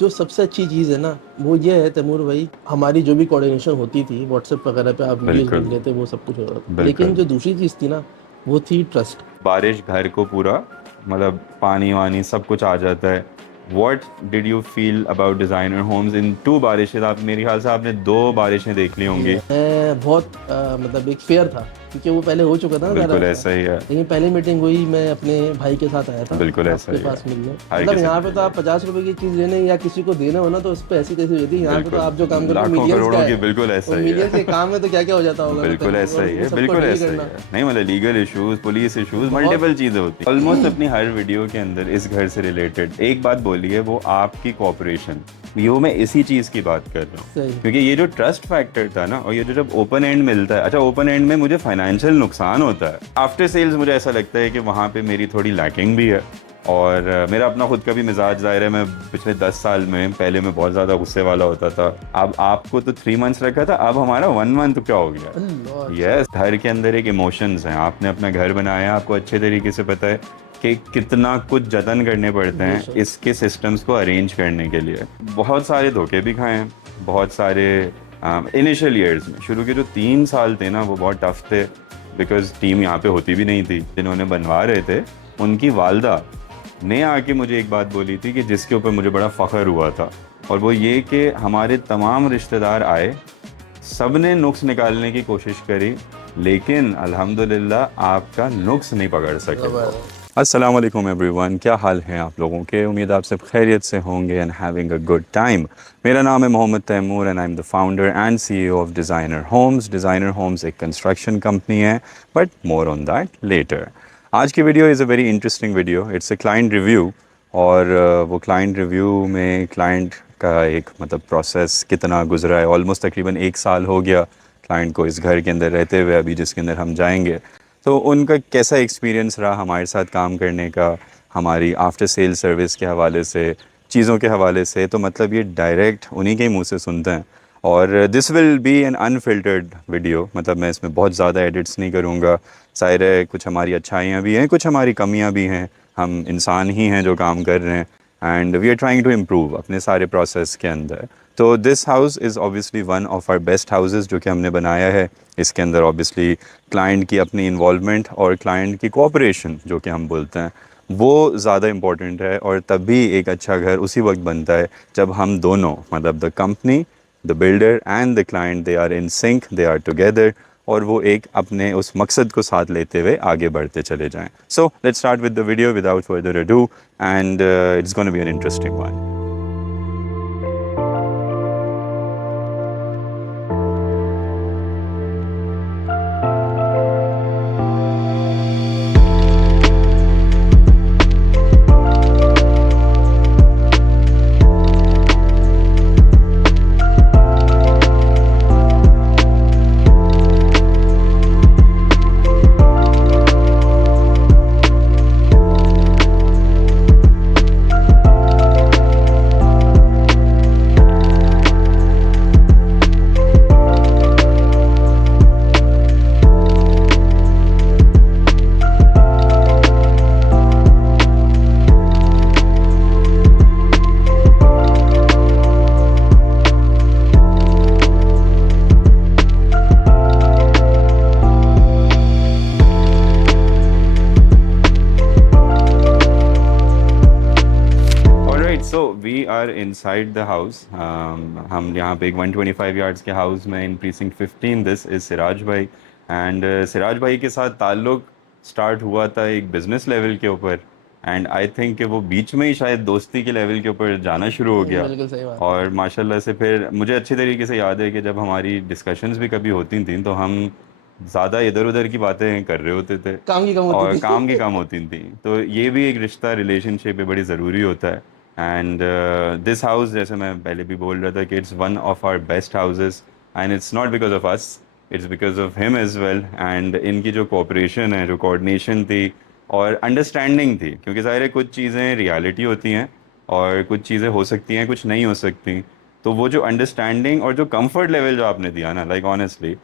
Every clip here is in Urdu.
جو سب سے اچھی چیز ہے نا وہ یہ ہے تیمور بھائی، ہماری جو بھی کوآرڈینیشن ہوتی تھی واٹس ایپ وغیرہ پہ آپ ویڈیوز بالکل بھیج لیتے وہ سب کچھ ہو رہا تھا، لیکن بالکل. جو دوسری چیز تھی نا وہ تھی ٹرسٹ. بارش گھر کو پورا مطلب پانی وانی سب کچھ آ جاتا ہے. What did you feel about Designer Homes in two purchases? آپ میرے خیال سے آپ نے 2 بارشیں دیکھ لی ہوں جی گی. میں بہت مطلب ایک فیئر تھا کیونکہ وہ پہلے ہو چکا تھا نا سارا بالکل ایسا. ایسا ہی ہے. لیکن پہلی میٹنگ ہوئی میں اپنے بھائی کے ساتھ آیا تھا بالکل آپ ایسا کے ہی ہے. پاس ملنے. ہر مطلب کسی یہاں پہ تو آپ 50 روپے کی چیز لینے یا کسی کو دینا ہو نا تو اس پہ ایسی تیسی ہوتی ہے. یہاں پہ تو بالکل آپ جو کام کرتے ہو لاکھوں ملینس کا کروڑوں کی. ہے. بالکل وہ ایسا ہی ملینس کے ہے. کام ہے تو کیا کیا ہو جاتا ہوگا بالکل تیمور، ایسا اور ہی وہ ہے. سب کو بالکل ڈیل ایسا ہی کرنا ہے. نہیں مطلب لیگل ایشوز، پولیس ایشوز، بہت. ملٹیپل چیزیں ہوتی ہیں آلموسٹ اپنی ہر ویڈیو کے اندر اس گھر سے ریلیٹڈ ایک بات بولی ہے، وہ آپ کی کوآپریشن. یہ میں اسی چیز کی بات کر رہا ہوں صحیح. کیونکہ یہ جو ٹرسٹ فیکٹر تھا نا، اور یہ جو جب اوپن اینڈ ملتا ہے. اچھا اوپن اینڈ میں مجھے فائنینشیل نقصان ہوتا ہے آفٹر سیلز، مجھے ایسا لگتا ہے کہ وہاں پہ میری تھوڑی لیکنگ بھی ہے. اور میرا اپنا خود کا بھی مزاج ظاہر ہے. میں پچھلے 10 سال میں پہلے میں بہت زیادہ غصے والا ہوتا تھا. اب آپ کو تو 3 منتھس رکھا تھا، اب ہمارا 1 منتھ کیا ہو گیا. اللہ اچھا. یس، گھر کے اندر ایک ایموشنز ہیں. آپ نے اپنا گھر بنایا، آپ کو اچھے طریقے سے پتہ ہے کہ کتنا کچھ جتن کرنے پڑتے بے ہیں شک. اس کے سسٹمز کو ارینج کرنے کے لیے. بہت سارے دھوکے بھی کھائے ہیں، بہت سارے انیشیل ایئرز میں. شروع کے جو 3 سال تھے نا وہ بہت ٹف تھے بیکاز ٹیم یہاں پہ ہوتی بھی نہیں تھی. جنہوں نے بنوا رہے تھے ان کی والدہ نے آ کے مجھے ایک بات بولی تھی کہ جس کے اوپر مجھے بڑا فخر ہوا تھا، اور وہ یہ کہ ہمارے تمام رشتہ دار آئے، سب نے نقص نکالنے کی کوشش کری، لیکن الحمدللہ آپ کا نقص نہیں پکڑ سکے وہ. زبردست. السلام علیکم ایوری ون. کیا حال ہیں آپ لوگوں کے؟ امید آپ سب خیریت سے ہوں گے and having a good time. میرا نام ہے Muhammad Taimur and I am the founder and C E O of Designer Homes. Designer Homes ایک کنسٹرکشن کمپنی ہے، but more on that later. آج کی video is a very interesting video. It's a client review. اور وہ کلائنٹ ریویو میں کلائنٹ کا ایک مطلب پروسیس کتنا گزرا ہے. آلموسٹ تقریباً 1 سال ہو گیا کلائنٹ کو اس گھر کے اندر رہتے ہوئے، ابھی جس کے اندر ہم جائیں گے. تو ان کا کیسا ایکسپیرینس رہا ہمارے ساتھ کام کرنے کا، ہماری آفٹر سیل سروس کے حوالے سے، چیزوں کے حوالے سے. تو مطلب یہ ڈائریکٹ انہی کے منہ سے سنتے ہیں. اور دس will be N infiltrated video. مطلب میں اس میں بہت زیادہ ایڈٹس نہیں کروں گا. ظاہر ہے کچھ ہماری اچھائیاں بھی ہیں، کچھ ہماری کمیاں بھی ہیں. ہم انسان ہی ہیں جو کام کر رہے ہیں، and we are trying to improve اپنے سارے پروسیس کے اندر. تو this house is obviously one of our best houses جو کہ ہم نے بنایا ہے. اس کے اندر اوبیسلی کلائنٹ کی اپنی انوالومنٹ اور کلائنٹ کی کوآپریشن جو کہ ہم بولتے ہیں وہ زیادہ امپورٹنٹ ہے. اور تبھی ایک اچھا گھر اسی وقت بنتا ہے جب ہم دونوں مطلب the company, the builder and the client, they are in sync, they are together, اور وہ ایک اپنے اس مقصد کو ساتھ لیتے ہوئے آگے بڑھتے چلے جائیں. So let's start with the video without further ado and it's gonna be an interesting one. So we are inside the house. ہم یہاں پہ ایک 125 یارڈس کے ہاؤس میں ان پریسنکٹ 15. دس از سراج بھائی. اینڈ سراج بھائی کے ساتھ تعلق اسٹارٹ ہوا تھا ایک بزنس لیول کے اوپر، اینڈ آئی تھنک کہ وہ بیچ میں ہی شاید دوستی کے لیول کے اوپر جانا شروع ہو گیا. بالکل صحیح بات ہے. اور ماشاء اللہ سے پھر مجھے اچھی طریقے سے یاد ہے کہ جب ہماری ڈسکشنز بھی کبھی ہوتی تھیں تو ہم زیادہ ادھر ادھر کی باتیں کر رہے ہوتے تھے کام کی کم ہوتی اور تھی. کام کی کام ہوتی تھیں. تو یہ بھی ایک رشتہ، ریلیشن شپ پہ بڑی ضروری ہوتا ہے. اینڈ دس ہاؤس، جیسے میں پہلے بھی بول رہا تھا کہ it's one of our best houses, and it's not because of us, it's because of ہم ایز ویل. اینڈ ان کی جو کوآپریشن ہے، جو کوآرڈینیشن تھی اور انڈرسٹینڈنگ تھی، کیونکہ ظاہر ہے کچھ چیزیں ریالٹی ہوتی ہیں اور کچھ چیزیں ہو سکتی ہیں، کچھ نہیں ہو سکتی. تو وہ جو انڈرسٹینڈنگ اور جو کمفرٹ لیول جو آپ نے دیا نا، لائک آنیسٹلی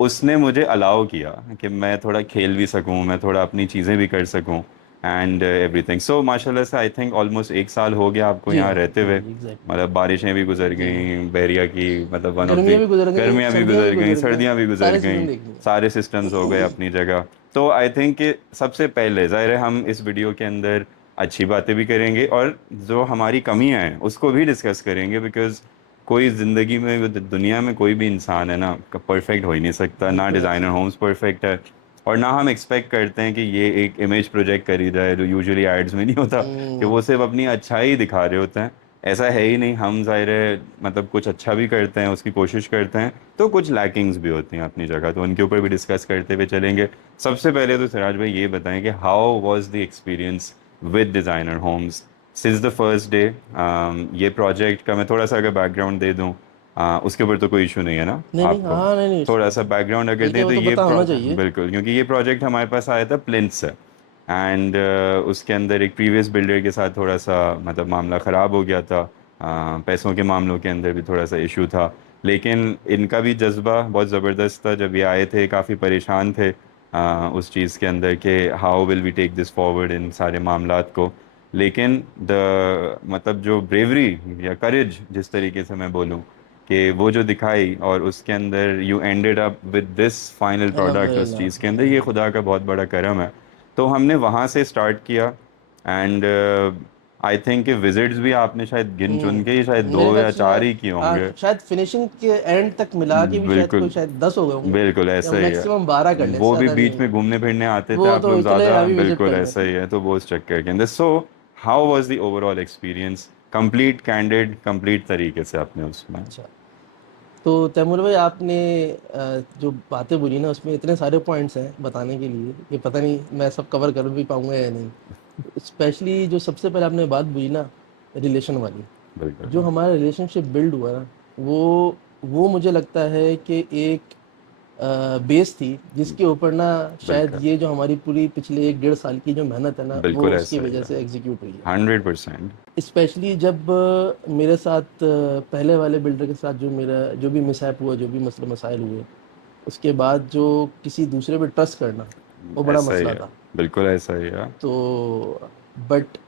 اس نے مجھے الاؤ کیا کہ میں تھوڑا کھیل بھی سکوں، میں تھوڑا اپنی چیزیں بھی کر سکوں. And every thing. سو ماشاء اللہ سے آئی تھنک آلموسٹ 1 سال ہو گیا آپ کو جی یہاں ہاں رہتے جی ہوئے. جی ایگزیکٹلی. مطلب بارشیں بھی گزر جی گئیں بحریہ کی, مطلب ون آف دی گرمیاں بھی گزر گئی, گرمیاں بھی سردیاں بھی گزر گئیں, گزر گئیں, سردیاں بھی گزر سارے گئیں, سیزن دیکھ لیے. سارے سسٹمز ہو گئے اپنی جگہ. تو آئی تھنک کہ سب سے پہلے ظاہر ہے ہم اس ویڈیو کے اندر اچھی باتیں بھی کریں گے اور جو ہماری کمیاں ہیں اس کو بھی ڈسکس کریں گے, بیکاز کوئی زندگی میں دنیا میں کوئی بھی انسان ہے نا پرفیکٹ ہو ہی نہیں سکتا. نہ بالکل ایسے ڈیزائنر ہی. ہومز پرفیکٹ ہے, اور نہ ہم ایکسپیکٹ کرتے ہیں کہ یہ ایک امیج پروجیکٹ کری جائے جو یوزلی ایڈز میں نہیں ہوتا, کہ وہ صرف اپنی اچھائی دکھا رہے ہوتے ہیں. ایسا ہے ہی نہیں. ہم ظاہر ہے مطلب کچھ اچھا بھی کرتے ہیں, اس کی کوشش کرتے ہیں, تو کچھ لیکنگز بھی ہوتی ہیں اپنی جگہ, تو ان کے اوپر بھی ڈسکس کرتے ہوئے چلیں گے. سب سے پہلے تو سراج بھائی یہ بتائیں کہ how was the experience with designer homes since the first day. یہ پروجیکٹ کا میں تھوڑا سا اگر بیک گراؤنڈ دے دوں, اس کے اوپر تو کوئی ایشو نہیں ہے نا نہیں نہیں, آپ کو, ہاں نہیں نہیں, تھوڑا سا بیک گراؤنڈ اگر بلکہ دیں وہ تو تو یہ پتہ ہونا چاہیے. بالکل, کیونکہ یہ پروجیکٹ ہمارے پاس آیا تھا پلنتھ سے, اینڈ اس کے اندر ایک پریویس بلڈر کے ساتھ تھوڑا سا مطلب معاملہ خراب ہو گیا تھا, پیسوں کے معاملوں کے اندر بھی تھوڑا سا ایشو تھا. لیکن ان کا بھی جذبہ بہت زبردست تھا. جب یہ آئے تھے کافی پریشان تھے اس چیز کے اندر کہ how will we take this forward in سارے معاملات کو. لیکن مطلب جو بریوری یا کریج جس طریقے سے میں بولوں کہ وہ جو دکھائی, اور اس کے اندر you ended up with this final الحمد پروڈکٹ اس للہ چیز کے اندر, الحمد یہ للہ. خدا کا بہت بڑا کرم ہے. تو ہم نے وہاں سے اسٹارٹ کیا, اینڈ آئی تھنک کہ وزٹس بھی آپ نے شاید گن چن کے ہی شاید میرے 2 خیال یا سے 4 ہی کیے ہوں گے. شاید فنیشنگ کے اینڈ تک ملا کے بھی شاید بالکل کوئی شاید 10 ہو گئے ہوں گے, بالکل یا ایسا ہی ہے. میکسیمم 12 کر لیں, اس سے وہ بھی زیادہ نہیں بیچ ہوئے. میں گھومنے پھرنے آتے تھے وہ آپ تو لوگ اتنے زیادہ, ابھی وزٹ بالکل کرنے ایسا تھے. ہی ہے. تو وہ اس چکر کے اندر. So how was the overall experience, complete candid complete طریقے سے آپ نے اس میں. اچھا, تو تیمور بھائی آپ نے جو باتیں بولی نا اس میں اتنے سارے پوائنٹس ہیں بتانے کے لیے کہ پتہ نہیں میں سب کور کر بھی پاؤں گا یا نہیں. اسپیشلی جو سب سے پہلے آپ نے بات بولی نا ریلیشن والی, بالکل جو ہمارا ریلیشن شپ بلڈ ہوا نا, وہ مجھے لگتا ہے کہ ایک بیس تھی جس کے اوپر نا شاید بالکل یہ جو ہماری پوری پچھلے 1 1.5 سال کی جو محنت ہے نا بالکل وہ اس کی ایسا ہی وجہ ہے, سے ایگزیکیوٹ ہوئی ہے. 100%. اسپیشلی جب میرے ساتھ پہلے والے بلڈر کے ساتھ جو بھی مسہیپ ہوا, جو بھی مسئلے مسائل ہوئے, اس کے بعد جو کسی دوسرے پہ ٹرسٹ کرنا وہ بڑا ایسا مسئلہ ہی ہے, تھا. بالکل ایسا ہی ہے. تو بٹ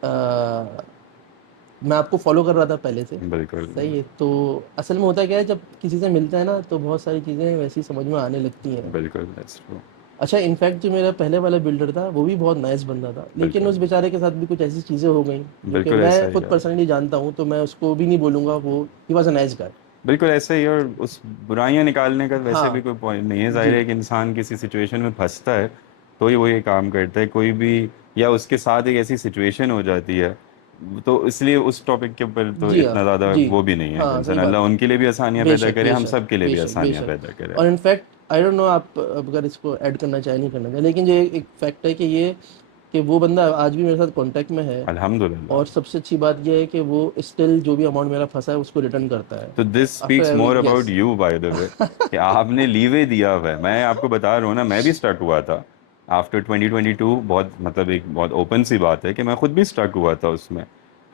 میں آپ کو فالو کر رہا تھا پہلے سے, بالکل صحیح ہے. تو اصل میں ہوتا کیا ہے, جب کسی سے ملتا ہے نا تو بہت ساری چیزیں ویسی سمجھ میں آنے لگتی ہیں. بالکل that's true. اچھا, انفیکٹ جو میرا پہلے والا بلڈر تھا وہ بھی بہت نائس بندہ تھا, لیکن بالکل اس بیچارے کے ساتھ بھی کچھ ایسی چیزیں ہو گئیں جو کہ بالکل میں ایسا ہی خود ہے. پرسنلی جانتا ہوں, تو میں اس کو بھی نہیں بولوں گا. وہ ہی واز اے نائس گائے. بالکل ایسا ہی ہے, اور اس برائیاں نکالنے کا ویسے ہاں بھی کوئی پوائنٹ نہیں ہے. ظاہر جی ہے کہ انسان کسی سچویشن میں پھنستا ہے تو ہی وہ یہ کام کرتا ہے کوئی بھی, یا اس کے ساتھ ایک ایسی سچویشن ہو جاتی ہے, تو اس لیے اس ٹاپک کے اوپر تو جی ہاں اتنا زیادہ جی وہ بھی نہیں ہے ہاں, ٹینشن. صحیح اللہ بات ہے. ان کے لیے بھی آسانیاں بے پیدا شک کرے, بے ہم شک سب کے لیے بے بھی شک بے آسانیاں شک. پیدا کرے. اور انفیکٹ آئی ڈونٹ نو آپ اگر اس کو ایڈ کرنا چاہیں نہیں کرنا چاہیں, لیکن یہ ایک فیکٹ ہے کہ وہ بندہ آج بھی میرے ساتھ کانٹیکٹ میں ہے, الحمد للہ. اور سب سے اچھی بات یہ ہے کہ وہ اسٹل جو بھی اماؤنٹ میرا پھنسا ہے اس کو ریٹرن کرتا ہے تو this speaks after more about yes. You by the way, کہ آپ نے لیوے دیا ہوا ہے. میں آپ کو بتا رہا ہوں نا, میں بھی اسٹک ہوا تھا آفٹر 2022. بہت مطلب ایک بہت اوپن سی بات ہے کہ میں خود بھی اسٹک ہوا تھا اس میں.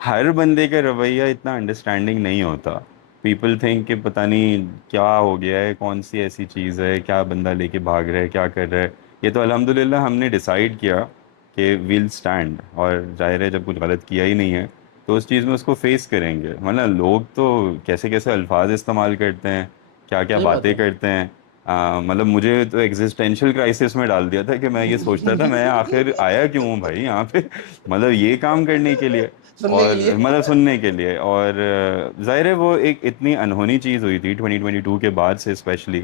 ہر بندے کا رویہ اتنا انڈرسٹینڈنگ نہیں ہوتا. پیپل تھنک کہ پتہ نہیں کیا ہو گیا ہے, کون سی ایسی چیز ہے, کیا بندہ لے کے بھاگ رہا ہے, کیا کر رہا ہے. یہ تو الحمد للہ ہم نے ڈیسائیڈ کیا کہ ویل اسٹینڈ, اور ظاہر ہے جب کچھ غلط کیا ہی نہیں ہے تو اس چیز میں اس کو فیس کریں گے. مطلب لوگ تو کیسے کیسے الفاظ استعمال کرتے ہیں, کیا کیا صحیح بات باتیں ہے. کرتے ہیں. مطلب مجھے تو ایگزسٹینشیل کرائسس میں ڈال دیا تھا کہ میں یہ سوچتا تھا میں آخر آیا کیوں ہوں بھائی یہاں پہ, مطلب یہ کام کرنے کے لیے, سننے کے اور لیے. مطلب سننے کے لیے. اور ظاہر ہے وہ ایک اتنی انہونی چیز ہوئی تھی 2022 کے بعد سے اسپیشلی,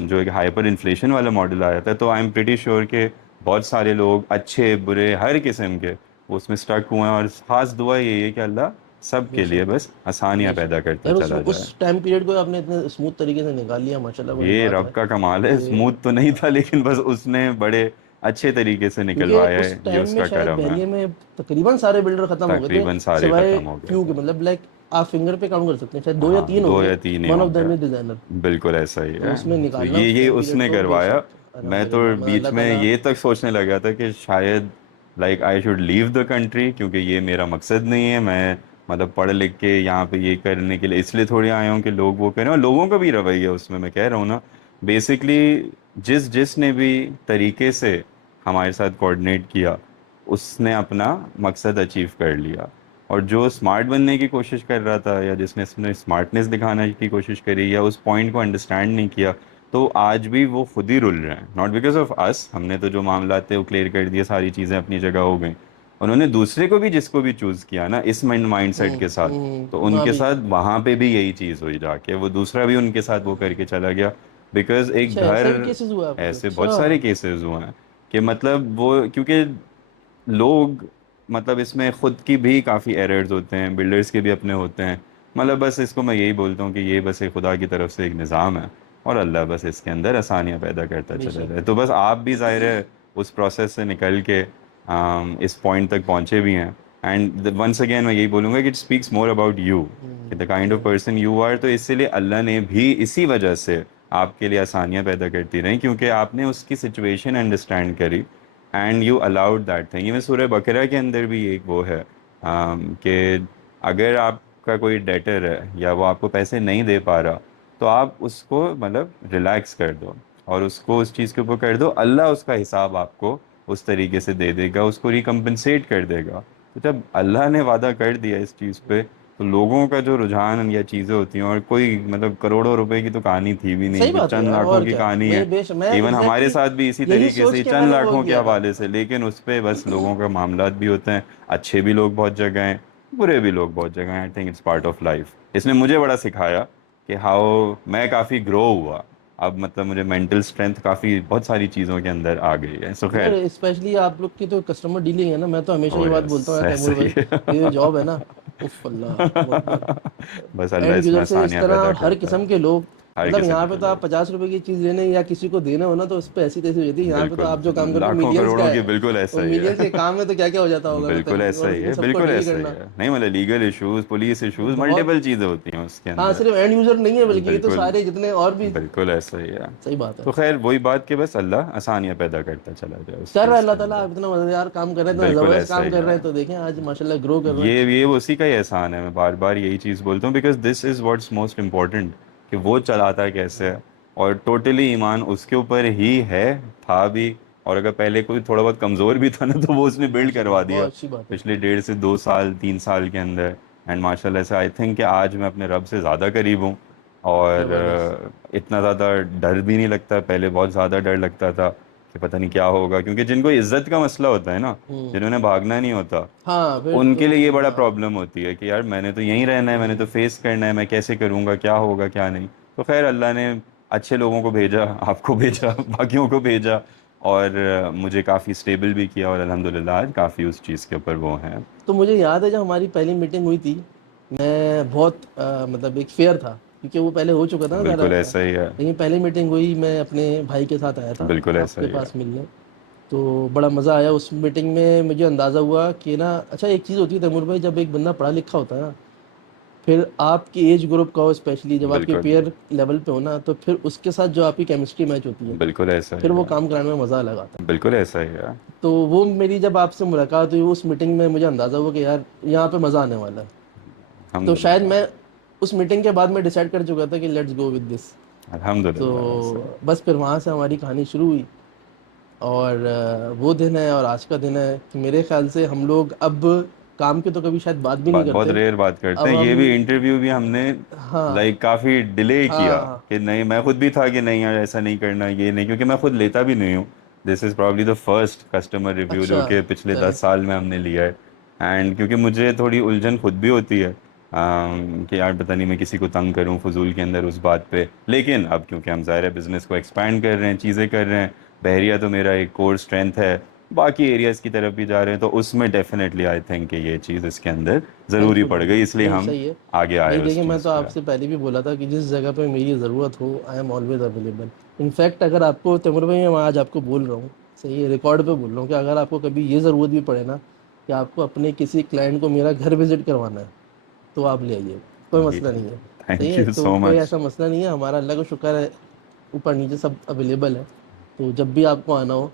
جو ایک ہائپر انفلیشن والا ماڈل آیا تھا. تو آئی ایم پریٹی شیور کہ بہت سارے لوگ اچھے برے ہر قسم کے وہ اس میں اسٹک ہوئے ہیں, اور خاص دعا یہی ہے کہ اللہ سب بے کے لیے شک بس آسانیاں بے پیدا شک. کرتا یار چلا اس جائے. ٹائم پیریڈ کو آپ نے اتنے اسموتھ طریقے سے نکال لیا, ماشاء اللہ بڑی یہ بات ہے رب کا کمال ہے, کہ اسموتھ تو نہیں تھا لیکن بس اس نے بڑے اچھے طریقے سے کیونکہ نکلوایا اس ہے, یہ ٹائم اس میں کا شاید کرم ہے. بحریے میں تقریباً سارے بلڈر ختم ہو گئے تھے, تقریباً سارے سوائے ختم ہو گئے فیو کے, تھے. مطلب لائک آپ فنگر پہ کاؤنٹ کر سکتے ہیں, شاید 2 یا ہاں 3 ہوں 2 گے. یا 3 ہی ون ہوں آف گے. Them is designer. بالکل ایسا ہی تو ہے. اس میں تو نکالنا اس یہ ٹائم اس پیریڈ نے کو بے کروایا. شک میں الحمد تو للہ, میں بیچ اللہ میں تعالیٰ. یہ تک سوچنے لگا تھا کہ شاید like I should leave the country, کیونکہ یہ میرا مقصد نہیں ہے. میں مطلب پڑھ لکھ کے یہاں پہ یہ کرنے کے لیے اس لیے تھوڑی آیا ہوں کہ لوگ وہ کریں, اور لوگوں کا بھی رویہ اس میں کہہ رہا ہوں نا. بیسکلی جس نے بھی طریقے سے ہمارے ساتھ کوآرڈینیٹ کیا اس نے اپنا مقصد اچیو کر لیا. اور جو اسمارٹ بننے کی کوشش کر رہا تھا یا جس نے اپنے اسمارٹنیس دکھانے کی کوشش کری یا اس پوائنٹ کو انڈرسٹینڈ نہیں کیا, تو آج بھی وہ خود ہی رل رہے ہیں. ناٹ بیکاز آف اس, ہم نے تو جو معاملات تھے وہ کلیئر کر دیے, ساری چیزیں اپنی جگہ ہو گئیں. انہوں نے دوسرے کو بھی, جس کو بھی چوز کیا نا اس مائنڈ سیٹ کے ساتھ, تو ان وہاں کے بھی. ساتھ وہاں پہ بھی یہی چیز ہوئی جا کے, وہ دوسرا بھی ان کے ساتھ وہ کر کے چلا گیا. بیکاز ایک اچھا ایسا گھر, بھی کیسز ہوا آپ کے ساتھ؟ ایسے بہت اچھا. سارے کیسز ہوئے ہیں کہ مطلب وہ, کیونکہ لوگ مطلب اس میں خود کی بھی کافی ایررز ہوتے ہیں, بلڈرز کے بھی اپنے ہوتے ہیں. مطلب بس اس کو میں یہی بولتا ہوں کہ یہ بس ایک خدا کی طرف سے ایک نظام ہے, اور اللہ بس اس کے اندر آسانیاں پیدا کرتا بے چلا شک. جائے. تو بس آپ بھی ظاہر ہے اس پروسیس سے نکل کے اس پوائنٹ تک پہنچے بھی ہیں. اینڈ ونس اگین میں یہی بولوں گا کہ it speaks more about you, کہ the kind of person you are. تو اسی لیے اللہ نے بھی اسی وجہ سے آپ کے لیے آسانیاں پیدا کرتی رہیں, کیونکہ آپ نے اس کی سچویشن انڈرسٹینڈ کری and you allowed that thing. Even سورہ بقرہ کے اندر بھی ایک وہ ہے کہ اگر آپ کا کوئی ڈیٹر ہے یا وہ آپ کو پیسے نہیں دے پا رہا, تو آپ اس کو مطلب ریلیکس کر دو اور اس کو اس چیز کے اوپر کر دو, اللہ اس کا حساب آپ کو اس طریقے سے دے دے گا, اس کو ریکمپنسیٹ کر دے گا. تو جب اللہ نے وعدہ کر دیا اس چیز پہ, تو لوگوں کا جو رجحان یا چیزیں ہوتی ہیں, اور کوئی مطلب کروڑوں روپے کی تو کہانی تھی بھی نہیں, صحیح کچھ بات ہے چند یار, لاکھوں اور کی کیا. کہانی ہے. میں میں ایون ہمارے ایگزیکٹلی ساتھ بھی اسی یہی طریقے سوچ سے کے میں چند نے وہ لاکھوں کے کیا تھا. حوالے سے, لیکن اس پہ بس لوگوں کا معاملات بھی ہوتے ہیں, اچھے بھی لوگ بہت جگہ ہیں, برے بھی لوگ بہت جگہ ہیں. I think it's part of life. اس نے مجھے بڑا سکھایا کہ ہاؤ میں کافی گرو ہوا. اب مطلب مجھے مینٹل اسٹرینتھ کافی بہت ساری چیزوں کے اندر آ گئی ہے. سو خیر, اسپیشلی آپ لوگ کی تو کسٹمر ڈیلنگ ہے نا, میں تو ہمیشہ یہ او بات بولتا ہوں یس یار تیمور ایسا ہی بھائی, ہے. یہ جو جاب ہے نا, اف اللہ اکبر. بس اللہ اینڈ اس میں یوزر سے اس آسانیاں طرح پیدا ہر کرتا ہے, قسم کے لوگ, ہر مطلب قسم یہاں پہ کے تو آپ لوگ. 50 روپے کی چیز لینے یا کسی کو دینا ہونا تو اس پہ ایسی تیسی ہو جاتی ہے. یہاں پہ تو بالکل, آپ جو کام کر رہے ہو لاکھوں ملینس کا کروڑوں کی, ہے, بالکل اور ایسا ہی ملینس کے ہے. کام ہے تو کیا کیا ہو جاتا ہوگا بالکل بتائیے, ایسا اور ہی ان ہے, سب کو بالکل ڈیل ایسا ہی کرنا ہے. نہیں مطلب لیگل ایشوز, پولیس ایشوز, بہت. ملٹیپل چیزیں ہوتی ہیں اس کے ہاں اندر. صرف اینڈ یوزر نہیں ہے بلکہ یہ تو بالکل, سارے جتنے اور بھی. بالکل ایسا ہی ہے. صحیح بات ہے. تو خیر وہی بات کہ بس اللہ آسانیاں پیدا کرتا چلا جائے اس کر رہا ہے چیز اللہ کے تعالیٰ, اندر. آپ اتنا مزیدار کام کر رہے ہیں, اتنا بالکل زبردست ایسا کام ہی کر رہے ہے. ہیں, تو دیکھیں آج ماشاء اللہ گرو کر رہے ہیں. یہ اسی کا ہی احسان ہے. میں بار بار یہی چیز بولتا ہوں, because this is what's most important, کہ وہ چلاتا کیسے ہے, اور ٹوٹلی ایمان اس کے اوپر ہی ہے, تھا بھی. اور اگر پہلے کوئی تھوڑا بہت کمزور بھی تھا نا, تو وہ اس نے بلڈ ماشاء اللہ کروا دیا بہت اچھی بات ہے. پچھلے 1.5 سے 2 سال 3 سال کے اندر. اینڈ ماشاء اللہ سے آئی تھنک کہ آج میں اپنے رب سے زیادہ قریب ہوں, اور زبردست. اتنا زیادہ ڈر بھی نہیں لگتا. پہلے بہت زیادہ ڈر لگتا تھا کہ پتہ نہیں کیا ہوگا, کیونکہ جن کو عزت کا مسئلہ ہوتا ہے نا, جنہوں نے بھاگنا نہیں ہوتا, ہاں پھر ان تو کے لیے یہ بڑا ہاں. پرابلم ہوتی ہے کہ یار میں نے تو یہیں رہنا ہے, میں نے تو فیس کرنا ہے, میں کیسے کروں گا, کیا ہوگا کیا نہیں. تو خیر اللہ نے اچھے لوگوں کو بھیجا, آپ کو بھیجا, باقیوں کو بھیجا, اور مجھے کافی اسٹیبل بھی کیا, اور الحمدللہ آج کافی اس چیز کے اوپر وہ ہیں. تو مجھے یاد ہے جب ہماری پہلی میٹنگ ہوئی تھی, میں بہت مطلب ایک فیئر تھا, کیونکہ وہ پہلے ہو چکا تھا نا سارا. بالکل ایسا ہی ہے, لیکن پہلی میٹنگ ہوئی, میں اپنے بھائی کے ساتھ آیا تھا بالکل آپ ایسا کے ہی ہے. پاس ملنے, تو بڑا مزہ آیا اس میٹنگ میں. مجھے اندازہ ہوا کہ نا, اچھا ایک چیز ہوتی ہے تیمور بھائی, جب ایک بندہ پڑھا لکھا ہوتا ہے نا, پھر آپ کی ایج گروپ کا ہو, اسپیشلی جب آپ کے بالکل, پیئر لیول پہ ہونا, تو پھر اس کے ساتھ جو آپ کی کیمسٹری میچ ہوتی ہے, بالکل ایسا پھر ہی وہ ہے, کام کرانے میں مزہ الگ آتا ہے. بالکل ایسا ہی ہے. تو وہ میری جب آپ سے ملاقات ہوئی اس میٹنگ میں, مجھے اندازہ ہوا کہ یار یہاں پہ مزہ آنے والا ہے. تو الحمد شاید للہ, میں اس میٹنگ کے بعد میں ڈیسائیڈ کر چکا تھا کہ لیٹس گو ود دس. الحمد تو للہ ویسے. بس پھر وہاں سے ہماری کہانی شروع ہوئی, اور وہ دن ہے اور آج کا دن ہے کہ میرے خیال سے ہم لوگ اب کام کی تو کبھی شاید بات بھی نہیں بہت کرتے. ریئر بات کرتے ہیں. اب یہ ہم بھی انٹرویو بھی ہم نے ہاں لائک کافی ڈیلے کیا, ہاں کہ نہیں, میں خود بھی تھا کہ نہیں یار ایسا نہیں کرنا, یہ نہیں, کیونکہ میں خود لیتا بھی نہیں ہوں. This is probably the first customer review جو اچھا کہ پچھلے چلیں 10 سال میں ہم نے لیا ہے. اینڈ کیونکہ مجھے تھوڑی الجھن خود بھی ہوتی ہے کہ یار پتہ نہیں میں کسی کو تنگ کروں فضول کے اندر اس بات پہ. لیکن اب کیونکہ ہم ظاہر بزنس کو ایکسپینڈ کر رہے ہیں, چیزیں کر رہے ہیں, بحریہ تو میرا ایک کور اسٹرینتھ ہے, باقی ایریاز کی طرف بھی جا رہے ہیں, تو اس میں ڈیفینیٹلی آئی تھنک کہ یہ چیز اس کے اندر ضروری ہیلپ فل پڑ ہوگی. گئی, اس لیے نہیں ہم صحیح ہے. آگے آئے نہیں اس دیکھیں, میں چیز تو پہ. آپ سے پہلے بھی بولا تھا کہ جس جگہ پہ میری ضرورت ہو, I am always available. In fact اگر آپ کو تیمور بھائی, میں آج آپ کو بول رہا ہوں, صحیح ہے, ریکارڈ پہ بول رہا ہوں, کہ اگر آپ کو کبھی یہ ضرورت بھی پڑے نا کہ آپ کو اپنے کسی کلائنٹ کو میرا گھر وزٹ کروانا ہے, تو آپ لے آئیے, کوئی مسئلہ نہیں ہے. صحیح تھینک ہے, یو تو سو کوئی مچ. ایسا مسئلہ نہیں ہے, ہمارا اللہ کا شکر ہے, اوپر نیچے سب اویلیبل ہے. تو جب بھی آپ کو آنا ہو,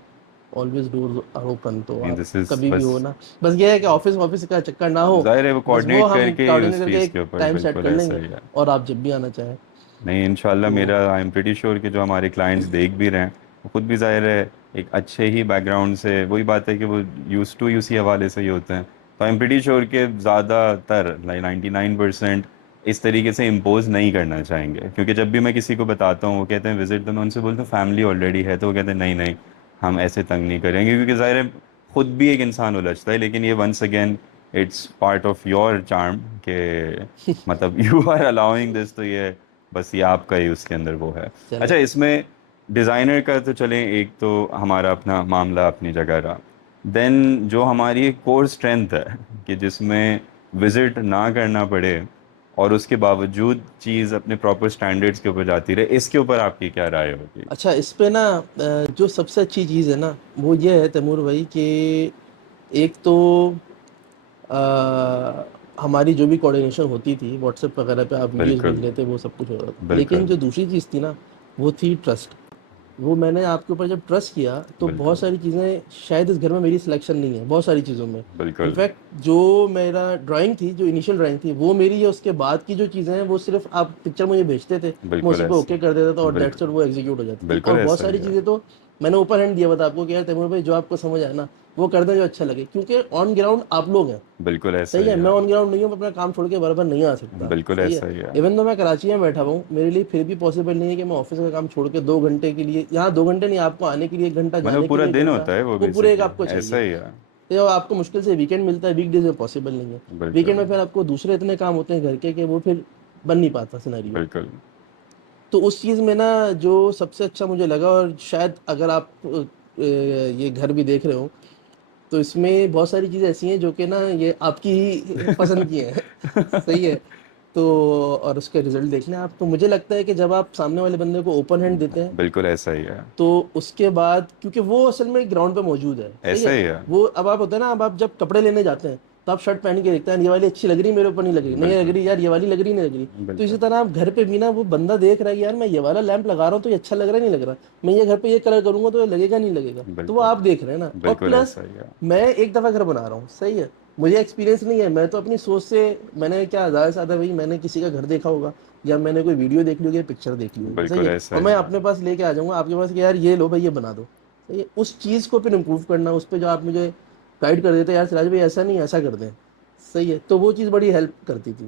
آلویز ڈورز آر اوپن, تو آپ دس از کبھی بھی بس ہو نا. بس یہ ہے کہ آفس کا چکر نہ ہو, ظاہر ہے وہ بس کوآرڈینیٹ وہ کر ہم کے ہی کوآرڈینیٹ اس کر کے چیز ایک کے اوپر, ٹائم سیٹ بالکل کر لیں ایسا گے, ہی ہے. اور آپ جب بھی آنا چاہیں. نہیں انشاءاللہ تو میرا آئی ایم پریٹی شیور کہ جو ہمارے کلائنٹس دیکھ بھی رہے ہیں, خود بھی ظاہر ہے ایک اچھے ہی بیک گراؤنڈ سے، وہی بات ہے کہ وہ یوز ٹو اسی حوالے سے ہی ہوتے ہیں. تو آئی ایم پریٹی شیور کہ زیادہ تر 99% اس طریقے سے امپوز نہیں کرنا چاہیں گے. کیونکہ جب بھی میں کسی کو بتاتا ہوں وہ کہتے ہیں وزٹ، تو میں ان سے بولتا ہوں فیملی آلریڈی ہے، تو وہ کہتے ہیں نہیں نہیں ہم ایسے تنگ نہیں کریں گے. کیونکہ ظاہر ہے خود بھی ایک انسان الجھتا ہے، لیکن یہ once again it's part of your charm کہ مطلب یو آر الاؤنگ دس. تو یہ بس یہ آپ کا ہی اس کے اندر وہ ہے. چلے. اچھا اس میں ڈیزائنر کا تو چلیں ایک تو ہمارا اپنا معاملہ اپنی جگہ رہا، دین جو ہماری ایک کور اسٹرینتھ ہے کہ جس میں وزٹ نہ کرنا پڑے اور اس کے باوجود چیز اپنے پراپر اسٹینڈرڈس کے اوپر جاتی رہے، اس کے اوپر آپ کی کیا رائے ہوگی؟ اچھا اس پہ نا جو سب سے اچھی چیز ہے نا وہ یہ ہے تیمور بھائی کہ ایک تو ہماری جو بھی کوآرڈینیشن ہوتی تھی واٹس ایپ وغیرہ پہ آپ ویڈیوز بھیج بالکل لیتے وہ سب کچھ ہو رہا تھا، لیکن بالکل جو دوسری چیز تھی نا وہ تھی ٹرسٹ. وہ میں نے آپ کے اوپر جب ٹرسٹ کیا تو بہت بالکل ساری چیزیں شاید اس گھر میں میری سلیکشن نہیں ہے بہت ساری چیزوں میں. بالکل انفیکٹ جو میرا ڈرائنگ تھی جو انیشیل ڈرائنگ تھی وہ میری ہے، اس کے بعد کی جو چیزیں ہیں وہ صرف آپ پکچر مجھے بھیجتے تھے، میں بالکل اسی پہ ایسا اوکے کر دیتا تھا اور دیٹس بالکل اٹ وہ ایگزیکیوٹ ہو جاتی تھی. اور بالکل بہت ایسا ساری ہی ہے. چیزیں تو میں نے اوپن ہینڈ دیا بتا آپ کو کہ یار تیمور بھائی جو آپ کو سمجھ آئے نا وہ کر دیں جو اچھا لگے، کیونکہ آن گراؤنڈ آپ لوگ ہیں. بالکل ایسا صحیح ہے، ہی میں آن گراؤنڈ نہیں ہوں، میں اپنا کام چھوڑ کے برابر نہیں آ سکتا. بالکل صحیح ہے، ایسا ہی ہے. ایون تو میں کراچی میں بیٹھا ہوا ہوں، میرے لیے پھر بھی پاسبل نہیں ہے کہ میں آفس کا کام چھوڑ کے 2 گھنٹے کے لیے، یہاں 2 گھنٹے نہیں، آپ کو آنے کے لیے 1 گھنٹہ، مطلب جانے کے پورا لیے دن 1 گھنٹہ، ہوتا ہے وہ وہ پورے ایک بیسکلی آپ کو چاہیے. ایسا ہی ہے. تو آپ کو مشکل سے ویکینڈ ملتا ہے، ویک ڈیز میں پاسبل نہیں ہے. ویکینڈ بالکل میں پھر آپ کو دوسرے اتنے کام ہوتے ہیں گھر کے کہ وہ پھر بن نہیں پاتا سینیریو. بالکل تو اس چیز میں نا جو سب سے اچھا مجھے لگا، اور شاید اگر آپ یہ گھر بھی دیکھ رہے ہو تو اس میں بہت ساری چیزیں ایسی ہیں جو کہ نا یہ آپ کی ہی پسند کی ہیں. صحیح ہے. تو اور اس کے رزلٹ دیکھ لیں آپ. تو مجھے لگتا ہے کہ جب آپ سامنے والے بندے کو اوپن ہینڈ دیتے ہیں بالکل ایسا ہی ہے. تو اس کے بعد کیونکہ وہ اصل میں گراؤنڈ پہ موجود ہے. صحیح ایسا ہے. ہی وہ اب آپ ہوتا ہے نا، اب آپ جب کپڑے لینے جاتے ہیں تو آپ شرٹ پہن کے دیکھتے ہیں یہ والی اچھی لگ رہی ہے میرے اوپر، نہیں لگ رہی، نہیں لگ بالکل رہی یار، یہ والی لگ رہی نہیں لگ رہی. تو اسی بالکل طرح آپ گھر پہ بھی نا وہ بندہ دیکھ رہا ہے یار میں یہ والا لیمپ لگا رہا ہوں تو یہ اچھا لگ رہا ہے نہیں لگ رہا، میں یہ گھر پہ یہ کلر کروں گا تو یہ لگے گا نہیں لگے گا، تو وہ بالکل آپ دیکھ رہے ہیں نا. اور بالکل پلس ایسا ہی ہے. میں ایک دفعہ گھر بنا رہا ہوں. صحیح ہے، مجھے ایکسپیرینس نہیں ہے، میں تو اپنی سوچ سے، میں نے کیا زیادہ سے زیادہ بھائی میں نے کسی کا گھر دیکھا ہوگا یا میں نے کوئی ویڈیو دیکھ لی ہوگی یا پکچر دیکھ لی ہوگی. صحیح بالکل ہے، ایسا اور ہی میں ہے. اپنے پاس لے کے آ جاؤں گا آپ کے پاس کہ یار یہ لو بھائی یہ بنا دو. صحیح ہے، اس چیز کو پھر امپروو کرنا، اس پہ جو آپ مجھے گائڈ کر دیتے یار سراج بھائی ایسا نہیں ایسا کر دیں. صحیح ہے، تو وہ چیز بڑی ہیلپ کرتی تھی.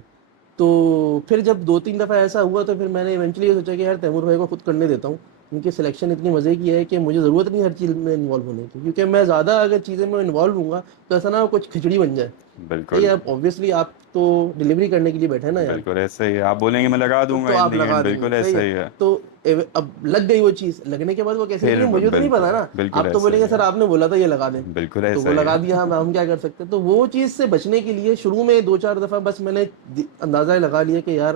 تو پھر جب 2-3 دفعہ ایسا ہوا تو پھر میں نے ایونچولی یہ سوچا کہ یار تیمور بھائی کو خود کرنے دیتا ہوں. ان کی سلیکشن اتنی مزے کی ہے کہ مجھے ضرورت نہیں ہر چیز میں انوالو ہونے کی، کیونکہ میں زیادہ اگر چیزیں میں انوالو ہوں گا تو ایسا نہ کچھ کھچڑی بن جائے. صحیح بالکل ہے، اب اوبویسلی آپ تو ڈلیوری کرنے کے لیے بیٹھے ہیں نا یار، بالکل ایسا ہی ہے. آپ بولیں گے میں لگا دوں گا تو ان آپ دی لگا اینڈ، دیں گے. بالکل صحیح ایسا ہے. ہی ہے. تو اب لگ گئی وہ چیز، لگنے کے بعد وہ کیسے لگی پھر مجھے تو نہیں پتا بالکل نا. بالکل آپ تو ایسا بولیں گے ہی سر ہے. آپ نے بولا تھا یہ لگا دیں، بالکل تو ایسا وہ ہی لگا ہے. دیا. ہم کیا کر سکتے ہیں. تو وہ چیز سے بچنے کے لیے شروع میں 2-4 دفعہ بس میں نے اندازہ لگا لیا کہ یار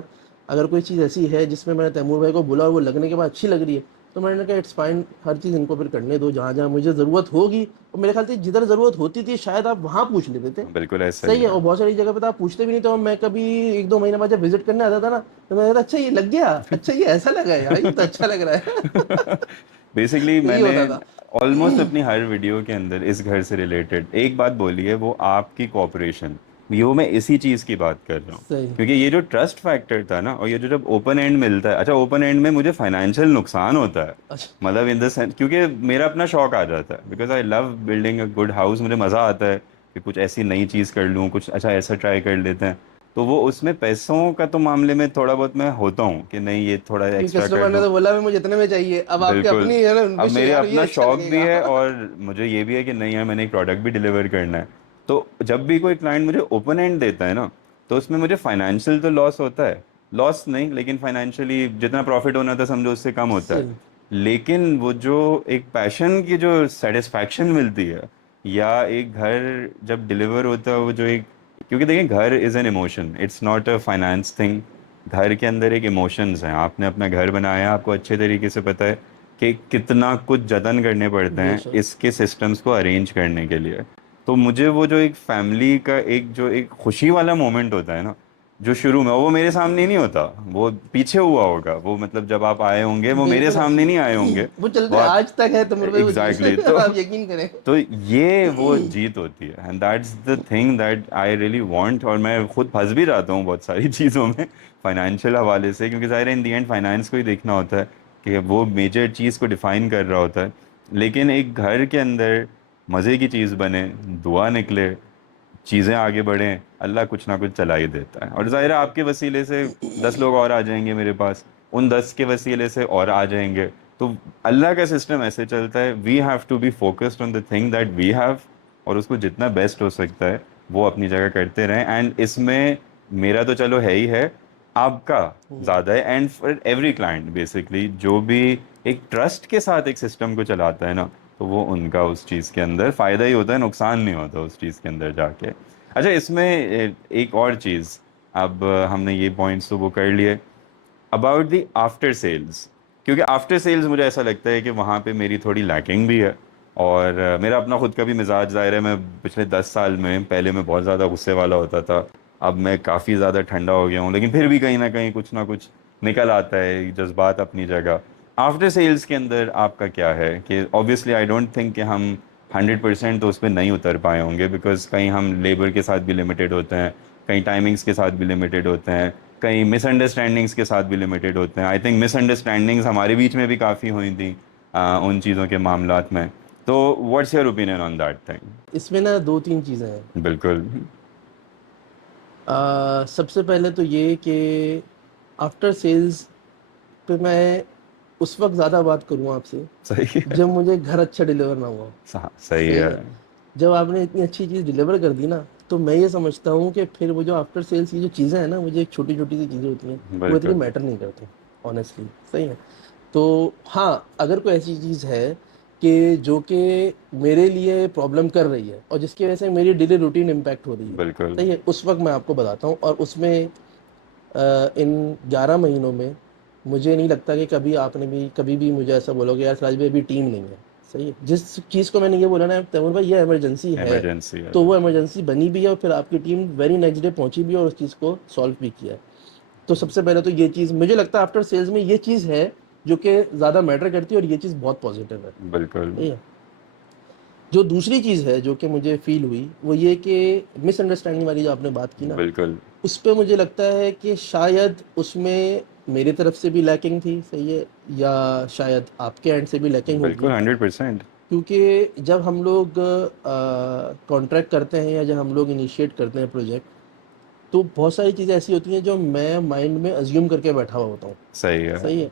اگر کوئی چیز ایسی ہے جس میں میں نے تیمور بھائی کو بولا اور وہ لگنے کے بعد اچھی لگ رہی ہے تو میں نے کہا اٹس فائن، ہر چیز ان کو پھر کرنے دو، جہاں جہاں مجھے ضرورت ہوگی. اور میرے خیال سے جدھر ضرورت ہوتی تھی شاید آپ وہاں پوچھ لیتے تھے. بالکل ایسا ہی صحیح ہے، اور بہت ساری جگہ پہ تو آپ پوچھتے بھی نہیں. تو میں کبھی 1-2 مہینے بعد جب وزٹ کرنے آتا تھا نا تو میں کہتا اچھا یہ لگ گیا، اچھا یہ ایسا لگا ہے یار، یہ تو اچھا لگ رہا ہے. بیسکلی تو میں یہ نے ہوتا تھا. آلموسٹ اپنی ہر ویڈیو کے اندر اس گھر سے ریلیٹڈ ایک بات بولی ہے، وہ آپ کی کوآپریشن. یہ میں اسی چیز کی بات کر رہا ہوں. صحیح. کیونکہ یہ جو ٹرسٹ فیکٹر تھا نا، اور یہ جو جب اوپن اینڈ ملتا ہے، اچھا اوپن اینڈ میں مجھے فائنینشیل نقصان ہوتا ہے، اچھا. مطلب ان دا سینس کیونکہ میرا اپنا شوق آ جاتا ہے، because I love building a good house. مجھے مزہ آتا ہے کہ کچھ ایسی نئی چیز کر لوں، کچھ اچھا ایسا ٹرائی کر لیتے ہیں. تو وہ اس میں پیسوں کا تو معاملے میں تھوڑا بہت میں ہوتا ہوں کہ نہیں یہ تھوڑا کیونکہ ایکسٹرا کر کسٹمر نے لوں. تو بولا بھی مجھے اتنے میں چاہیے، اب آپ کے بالکل. اپنی ہے نا اب انگوش ہے میرے یار یہ اپنا اچھا شوق لگے بھی گا. ہے اور مجھے یہ بھی ہے کہ نہیں یار میں نے ایک پروڈکٹ بھی ڈلیور کرنا ہے. تو جب بھی کوئی کلائنٹ مجھے اوپن اینڈ دیتا ہے نا تو اس میں مجھے فائنینشیل تو لاس ہوتا ہے، لاس نہیں لیکن فائنینشلی جتنا پروفٹ ہونا تھا سمجھو اس سے کم ہوتا ہے. صحیح. لیکن وہ جو ایک پیشن کی جو سیٹسفیکشن ملتی ہے، یا ایک گھر جب ڈلیور ہوتا ہے وہ جو ایک، کیونکہ دیکھیں گھر is an emotion, it's not a finance thing. گھر کے اندر ایک ایموشنز ہیں. آپ نے اپنا گھر بنایا، آپ کو اچھے طریقے سے پتہ ہے کہ کتنا کچھ جتن کرنے پڑتے بے ہیں شک. اس کے سسٹمز کو ارینج کرنے کے لیے. تو مجھے وہ جو ایک فیملی کا ایک جو ایک خوشی والا مومنٹ ہوتا ہے نا جو شروع میں، وہ میرے سامنے نہیں ہوتا، وہ پیچھے ہوا ہوگا. وہ مطلب جب آپ آئے ہوں گے وہ میرے بالکل سامنے ایسی نہیں آئے ہوں گے. وہ چلتا وہ ہے آپ آج تک ہے تمہارے پہ وہ چیز. ایگزیکٹلی تو آپ یقین کریں. تو یہ وہ جیت ہوتی ہے. And that's the thing that I really want. اور میں خود پھنس بھی جاتا ہوں بہت ساری چیزوں میں فائنینشیل حوالے سے، کیونکہ ظاہر ہے ان دی اینڈ فائنانس کو ہی دیکھنا ہوتا ہے. کہ وہ میجر چیز کو ڈیفائن کر رہا ہوتا ہے. لیکن ایک گھر کے اندر مزے کی چیز بنے, دعا نکلے, چیزیں آگے بڑھیں, اللہ کچھ نہ کچھ چلا ہی دیتا ہے. اور ظاہر ہے آپ کے وسیلے سے 10 لوگ اور آ جائیں گے میرے پاس, ان 10 کے وسیلے سے اور آ جائیں گے. تو اللہ کا سسٹم ایسے چلتا ہے, we have to be focused on the thing that we have, اور اس کو جتنا بیسٹ ہو سکتا ہے وہ اپنی جگہ کرتے رہیں. اینڈ اس میں میرا تو چلو ہے ہی ہے, آپ کا زیادہ ہے. And for every client basically جو بھی ایک ٹرسٹ کے ساتھ ایک سسٹم کو چلاتا ہے نا, تو وہ ان کا اس چیز کے اندر فائدہ ہی ہوتا ہے, نقصان نہیں ہوتا اس چیز کے اندر جا کے. اچھا اس میں ایک اور چیز, اب ہم نے یہ پوائنٹس تو وہ کر لیے اباؤٹ دی آفٹر سیلز, کیونکہ آفٹر سیلز مجھے ایسا لگتا ہے کہ وہاں پہ میری تھوڑی لیکنگ بھی ہے. اور میرا اپنا خود کا بھی مزاج ظاہر ہے, میں پچھلے 10 سال میں پہلے میں بہت زیادہ غصے والا ہوتا تھا, اب میں کافی زیادہ ٹھنڈا ہو گیا ہوں, لیکن پھر بھی کہیں نہ کچھ نکل آتا ہے, جذبات اپنی جگہ. آفٹر سیلز کے اندر آپ کا کیا ہے کہ اوبیسلی آئی ڈونٹ تھنک کہ ہم 100% تو اس پہ نہیں اتر پائے ہوں گے, بیکاز کہیں ہم لیبر کے ساتھ بھی لمیٹیڈ ہوتے ہیں, کہیں ٹائمنگس کے ساتھ بھی لمیٹیڈ ہوتے ہیں, کہیں مس انڈرسٹینڈنگس کے ساتھ بھی لمیٹیڈ ہوتے ہیں. آئی تھنک مس انڈرسٹینڈنگس ہمارے بیچ میں بھی کافی ہوئی تھیں ان چیزوں کے معاملات میں. تو what's your opinion on that thing? اس میں نا 2-3 چیزیں ہیں. بالکل سب سے پہلے تو یہ کہ آفٹر سیلز پہ میں اس وقت زیادہ بات کروں آپ سے صحیح ہے, جب مجھے گھر اچھا ڈلیور نہ ہوا. صحیح ہے. جب آپ نے اتنی اچھی چیز ڈلیور کر دی نا, تو میں یہ سمجھتا ہوں کہ پھر وہ جو آفٹر سیلس کی جو چیزیں ہیں نا, وہ جو ایک چھوٹی چھوٹی سی چیزیں ہوتی ہیں, وہ اتنی بالکل میٹر نہیں کرتی آنیسٹلی. صحیح ہے. تو ہاں, اگر کوئی ایسی چیز ہے کہ جو کہ میرے لیے پرابلم کر رہی ہے اور جس کی وجہ سے میری ڈیلی روٹین امپیکٹ ہو رہی ہے, بالکل صحیح ہے, اس وقت میں آپ کو بتاتا ہوں. اور اس میں ان 11 مہینوں میں مجھے نہیں لگتا کہ کبھی بھی مجھے ایسا بولو کہ یار سراج بھائی ابھی ٹیم نہیں ہے. صحیح ہے. جس چیز کو میں نے یہ بولا نا تیمور بھائی یہ ایمرجنسی ہے, ایمرجنسی ہے. تو وہ ایمرجنسی بنی بھی ہے, اور پھر آپ کی ٹیم ویری نیکسٹ ڈے پہنچی بھی ہے اور اس چیز کو سالو بھی کیا ہے. تو سب سے پہلے تو یہ چیز مجھے لگتا ہے آفٹر سیلز میں یہ چیز ہے جو کہ زیادہ میٹر کرتی ہے, اور یہ چیز بہت پازیٹیو ہے. بالکل صحیح ہے. جو دوسری چیز ہے جو کہ مجھے فیل ہوئی وہ یہ کہ مس انڈرسٹینڈنگ والی جو آپ نے بات کی نا, بالکل اس پہ مجھے لگتا ہے کہ شاید اس میں میری طرف سے بھی لیکنگ تھی. صحیح ہے. یا شاید آپ کے اینڈ سے بھی لیکنگ ہوگی, بالکل 100%. کیونکہ جب ہم لوگ کانٹریکٹ کرتے ہیں یا جب ہم لوگ انیشیٹ کرتے ہیں پروجیکٹ, تو بہت ساری چیزیں ایسی ہوتی ہیں جو میں مائنڈ میں ازیوم کر کے بیٹھا ہوا ہوتا ہوں. صحیح ہے. صحیح ہے.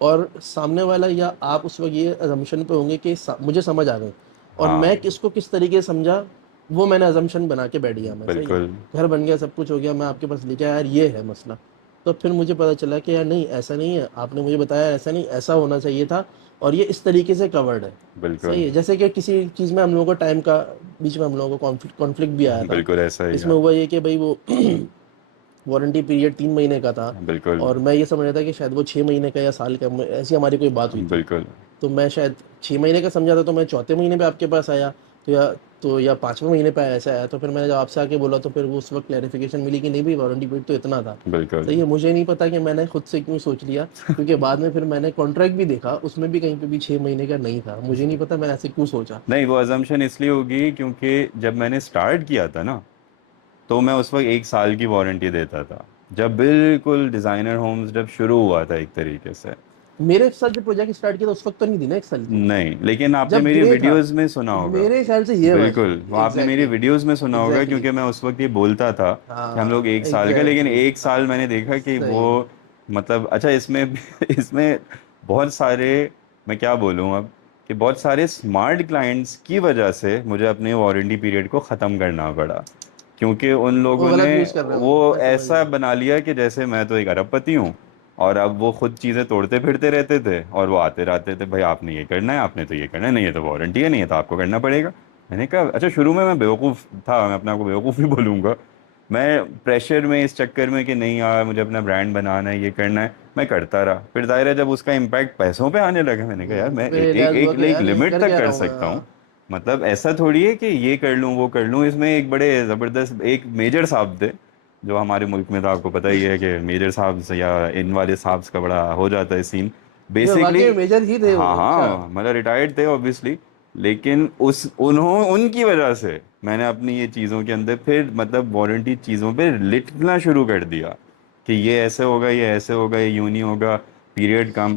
اور سامنے والا یا آپ اس وقت یہ ازمپشن پہ ہوں گے کہ مجھے سمجھ آ گئی, اور ہاں میں کس کو کس طریقے سے سمجھا وہ میں نے ازمپشن بنا کے بیٹھ گیا. میں صحیح ہے, بالکل گھر بن گیا, سب کچھ ہو گیا, میں آپ کے پاس لے کے آیا, یار یہ ہے مسئلہ. تو پھر مجھے پتا چلا کہ یار نہیں ایسا نہیں ہے, آپ نے مجھے بتایا ایسا نہیں, ایسا ہونا چاہیے تھا, اور یہ اس طریقے سے کورڈ ہے. بالکل صحیح ہے. جیسے کہ کسی چیز میں ہم لوگوں کو ٹائم کا بیچ میں ہم لوگوں کو کانفلکٹ بھی آیا تھا. بالکل ایسا ہی اس ہے. میں ہوا یہ کہ بھائی وہ وارنٹی پیریڈ 3 مہینے کا تھا, بالکل اور میں یہ سمجھ رہا تھا کہ شاید وہ 6 مہینے کا یا سال کا, ایسی ہماری کوئی بات ہوئی تھی. بالکل تو میں شاید 6 مہینے کا سمجھا تھا, تو میں چوتھے مہینے پہ آپ کے پاس آیا, یا 5ویں مہینے پہ ایسا آیا. تو پھر میں نے جب آپ سے آ کے بولا تو پھر وہ اس وقت کلیریفیکیشن ملی کہ نہیں بھائی وارنٹی پیریڈ تو اتنا تھا. بالکل صحیح ہے. مجھے نہیں پتا کہ میں نے خود سے کیوں سوچ لیا, کیونکہ بعد میں پھر میں نے کانٹریکٹ بھی دیکھا, اس میں بھی کہیں پہ بھی 6 مہینے کا نہیں تھا. مجھے نہیں پتا میں ایسے کیوں سوچا. نہیں, وہ ازمپشن اس لیے ہوگی کیونکہ جب میں نے سٹارٹ کیا تھا نا, تو میں اس وقت 1 سال کی وارنٹی دیتا تھا, جب بالکل ڈیزائنر ہومز جب شروع ہوا تھا ایک طریقے سے. میرے ساتھ جو پروجیکٹ اسٹارٹ کیا تھا اس وقت تو نہیں تھی نا 1 سال کی, نہیں, لیکن آپ نے جب میری گرے تھا. ویڈیوز میں سنا ہوگا. میرے خیال سے یہ بات ہے. بالکل, وہ آپ نے میری ایگزیکٹلی ویڈیوز میں سنا ہوگا, ایگزیکٹلی کیونکہ میں اس وقت یہ بولتا تھا کہ ہم لوگ ہاں 1 سال کا, لیکن ایگزیکٹلی 1 سال میں نے دیکھا کہ وہ صحیح. مطلب اچھا اس میں بہت سارے, میں کیا بولوں اب, کہ بہت سارے اسمارٹ کلائنٹس کی وجہ سے مجھے اپنے وارنٹی پیریڈ کو ختم کرنا پڑا, کیونکہ ان وہ لوگوں غلط نے یوز کر رہے ہوں گے, وہ میں سمجھ ایسا گیا. بنا لیا کہ جیسے میں تو ایک ارب پتی ہوں, اور اب وہ خود چیزیں توڑتے پھرتے رہتے تھے, اور وہ آتے رہتے تھے, بھائی آپ نے یہ کرنا ہے, آپ نے تو یہ کرنا ہے, نہیں یہ تو وارنٹی ہے, نہیں ہے تو آپ کو کرنا پڑے گا. میں نے کہا اچھا, شروع میں بیوقوف تھا, میں اپنے آپ کو بیوقوف ہی بولوں گا, میں پریشر میں اس چکر میں کہ نہیں یار مجھے اپنا برانڈ بنانا ہے, یہ کرنا ہے, میں کرتا رہا. پھر ظاہر ہے جب اس کا امپیکٹ پیسوں پہ آنے لگا, میں نے کہا یار میں پھر ایک لحاظ ہوا ایک کہ ایک یار لمٹ تک کیا رہا کر ہوں میں. سکتا ہوں, مطلب ایسا تھوڑی ہے کہ یہ کر لوں وہ کر لوں. اس میں ایک بڑے زبردست ایک میجر صاحب تھے جو ہمارے ملک میں تھا, آپ کو پتہ ہی ہے کہ میجر صاحب یا ان والے صاحب کا بڑا ہو جاتا ہے سین یہ واقعی بیسکلی. میں میجر ہی تھے ہاں وہ. اچھا. ہاں, مطلب ریٹائرڈ تھے اوبیسلی, لیکن ان کی وجہ سے میں نے اپنی یہ چیزوں کے اندر پھر مطلب وارنٹی چیزوں پہ لکھنا شروع کر دیا کہ یہ ایسے ہوگا, یہ ایسے ہوگا, یہ یوں نہیں ہوگا, پیریڈ کم.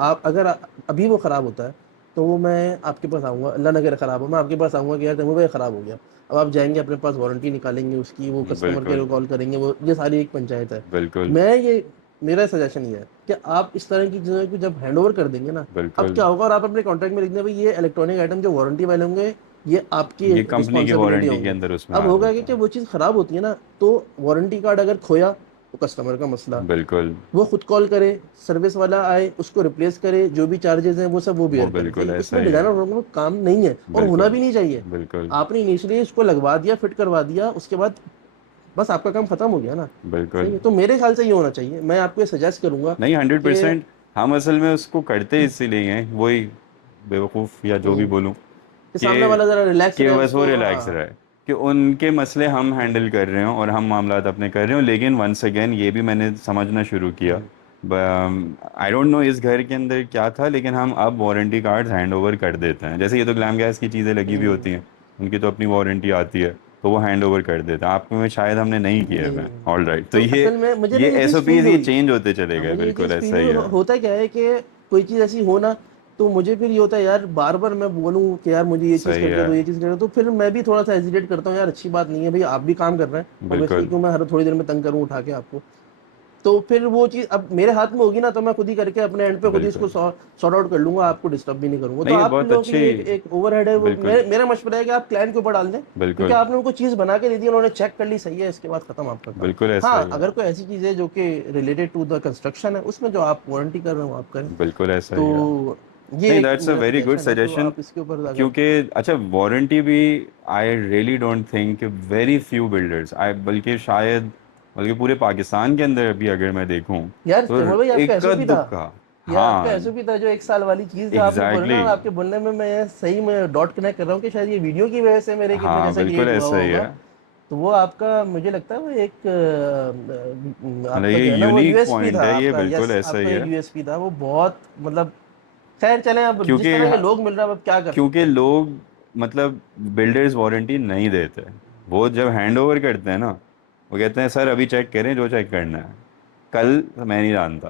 آپ اگر ابھی وہ خراب ہوتا ہے تو وہ میں آپ کے پاس آؤں گا, اللہ نہ کرے خراب ہو, میں آپ کے پاس آؤں گا کہ یار تیمور بھائی خراب ہو گیا. اب آپ جائیں گے اپنے پاس وارنٹی نکالیں گے اس کی, وہ کسٹمر کیئر بالکل کو کال کریں گے, وہ یہ ساری ایک پنچایت ہے. بالکل میرا سجیشن یہ ہے کہ آپ اس طرح کی چیزوں کو جب ہینڈ اوور کر دیں گے نا, اب بالکل. کیا ہوگا, اور آپ اپنے کانٹریکٹ میں لکھ دیں بھائی یہ الیکٹرانک آئٹم جو وارنٹی والے ہوں گے یہ آپ کی یہ کمپنی کی رسپانسبلٹی وارنٹی ہوں کے گے. اندر اس میں اب آ ہوگا جاتا کہ ہے. وہ چیز خراب ہوتی ہے نا تو وارنٹی کارڈ اگر کھویا تو کسٹمر کا مسئلہ, بالکل وہ خود کال کرے, سروس والا آئے اس کو ریپلیس کرے, جو بھی چارجز ہیں وہ سب وہ بیئر کرے. تو بالکل اس ایسا میں ہی ہے. ڈیزائنر لوگوں کو کام نہیں ہے اور ہونا بالکل بھی نہیں چاہیے. بالکل آپ نے انیشلی اس کو لگوا دیا, فٹ کروا دیا, اس کے بعد بس آپ کا کام ختم ہو گیا نا. بالکل. صحیح ہے, تو میرے خیال سے یہ ہونا چاہیے. میں آپ کو یہ سجیسٹ کروں گا نہیں کہ 100%. ہم اصل میں اس کو کرتے اسی لیے ہیں, وہی بیوقوف یا جو بھی بولوں, سامنے کہ والا ذرا ریلیکس رہے, اس بس وہ کو ریلیکس رہے, کہ ان کے مسئلے ہم ہینڈل کر رہے ہوں اور ہم معاملات اپنے کر رہے ہوں. لیکن ونس اگین یہ بھی میں نے سمجھنا شروع کیا, آئی ڈونٹ نو اس گھر کے اندر کیا تھا, لیکن ہم اب وارنٹی کارڈز ہینڈ اوور کر دیتے ہیں. جیسے یہ تو گلام گیس کی چیزیں لگی ہوئی ہوتی ہیں, ان کی تو اپنی وارنٹی آتی ہے, تو وہ ہینڈ اوور کر دیتے ہیں. آپ میں شاید ہم نے نہیں کیے ہوئے. آل رائٹ, تو اصل میں مجھے نا یہ ایس او چیز پیز فیل یہ ہوئی, چینج ہوتے چلے ہاں گئے. مجھے یہ بالکل چیز ایسا فیل ہی ہوئی. ہے. ہوتا کیا ہے کہ کوئی چیز ایسی ہو نا تو مجھے پھر یہ ہوتا ہے یار بار بار میں بولوں کہ یار مجھے یہ چیز کر صحیح کے ہے. دو, یہ چیز کر دو, تو پھر میں بھی تھوڑا سا ہیزیٹیٹ کرتا ہوں, یار اچھی بات نہیں ہے بھائی, آپ بھی کام کر رہے ہیں بالکل اوبیسلی, کیوں میں ہر تھوڑی دیر میں تنگ کروں اٹھا کے آپ کو. تو پھر وہ چیز اب میرے ہاتھ میں ہوگی نا تو میں خود ہی کر کے اپنے اینڈ پہ خود ہی اس بالکل. کو سارٹ آؤٹ کر لوں گا, آپ کو ڈسٹرب بھی نہیں کروں گا. تو نہیں یہ آپ بہت لوگوں کے اچھی. لیے ایک اوور ہیڈ ہے وہ, بالکل میرا مشورہ ہے کہ آپ کلائنٹ کے اوپر ڈال دیں, کیونکہ بالکل آپ نے ان کو چیز بنا کے دے دی, انہوں نے چیک کر لی, صحیح ہے, اس کے بعد ختم آپ کا کام. بالکل ایسا ہاں ہی ہے. اگر کوئی ایسی چیز ہے جو کہ ریلیٹڈ ٹو دا کنسٹرکشن ہے, اس میں جو آپ وارنٹی کر رہے ہو آپ کریں. بالکل ایسا ہی ہے. تو یہ نہیں ایک دیٹس اے میرا ویری گڈ سجیشن ہے, تو سجیشن. آپ اس کے اوپر اگر کیونکہ اچھا وارنٹی بھی I really don't think very few builders, بلکہ شاید بلکہ پورے پاکستان کے اندر ابھی اگر میں دیکھوں یار تو تیمور بھائی آپ کا ایس او اکا پی تھا, دکا. یہ آپ کا ہاں ایس او پی تھا جو 1 سال والی چیز آپ نے بولا نا, ایگزیکٹلی. آپ کے بولنے میں صحیح میں ڈاٹ کنیکٹ کر رہا ہوں کہ شاید یہ ویڈیو کی وجہ سے میرے ہاں وجہ سے بالکل کریٹ ہوا ایسا ہی ہوگا. ہے. تو وہ آپ کا مجھے لگتا ہے وہ ایک مطلب آپ کا یہ جو ہے نا وہ you unique S P point تھا ہے آپ یہ, کا. بالکل یس, ایسا آپ کا ہی ایک ہے. یو ایس پی تھا وہ بہت, مطلب خیر چلیں, اب جس کیونکہ طرح کے لوگ مل رہے ہیں اب کیا کر سکتے کیونکہ ہیں. لوگ مطلب بلڈرز وارنٹی نہیں دیتے. وہ جب ہینڈ اوور کرتے ہیں نا, وہ کہتے ہیں سر ابھی چیک کریں جو چیک کرنا ہے, کل میں نہیں جانتا,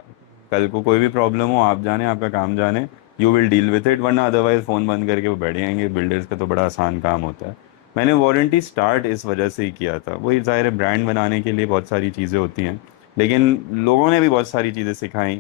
کل کو کوئی بھی پرابلم ہو آپ جانیں, آپ کا کام جانیں, you will deal with it, ورنہ ادروائز فون بند کر کے وہ بیٹھ جائیں گے. بلڈرز کا تو بڑا آسان کام ہوتا ہے. میں نے وارنٹی اسٹارٹ اس وجہ سے ہی کیا تھا, وہی ظاہر ہے برانڈ بنانے کے لیے بہت ساری چیزیں ہوتی ہیں, لیکن لوگوں نے بھی بہت ساری چیزیں سکھائیں.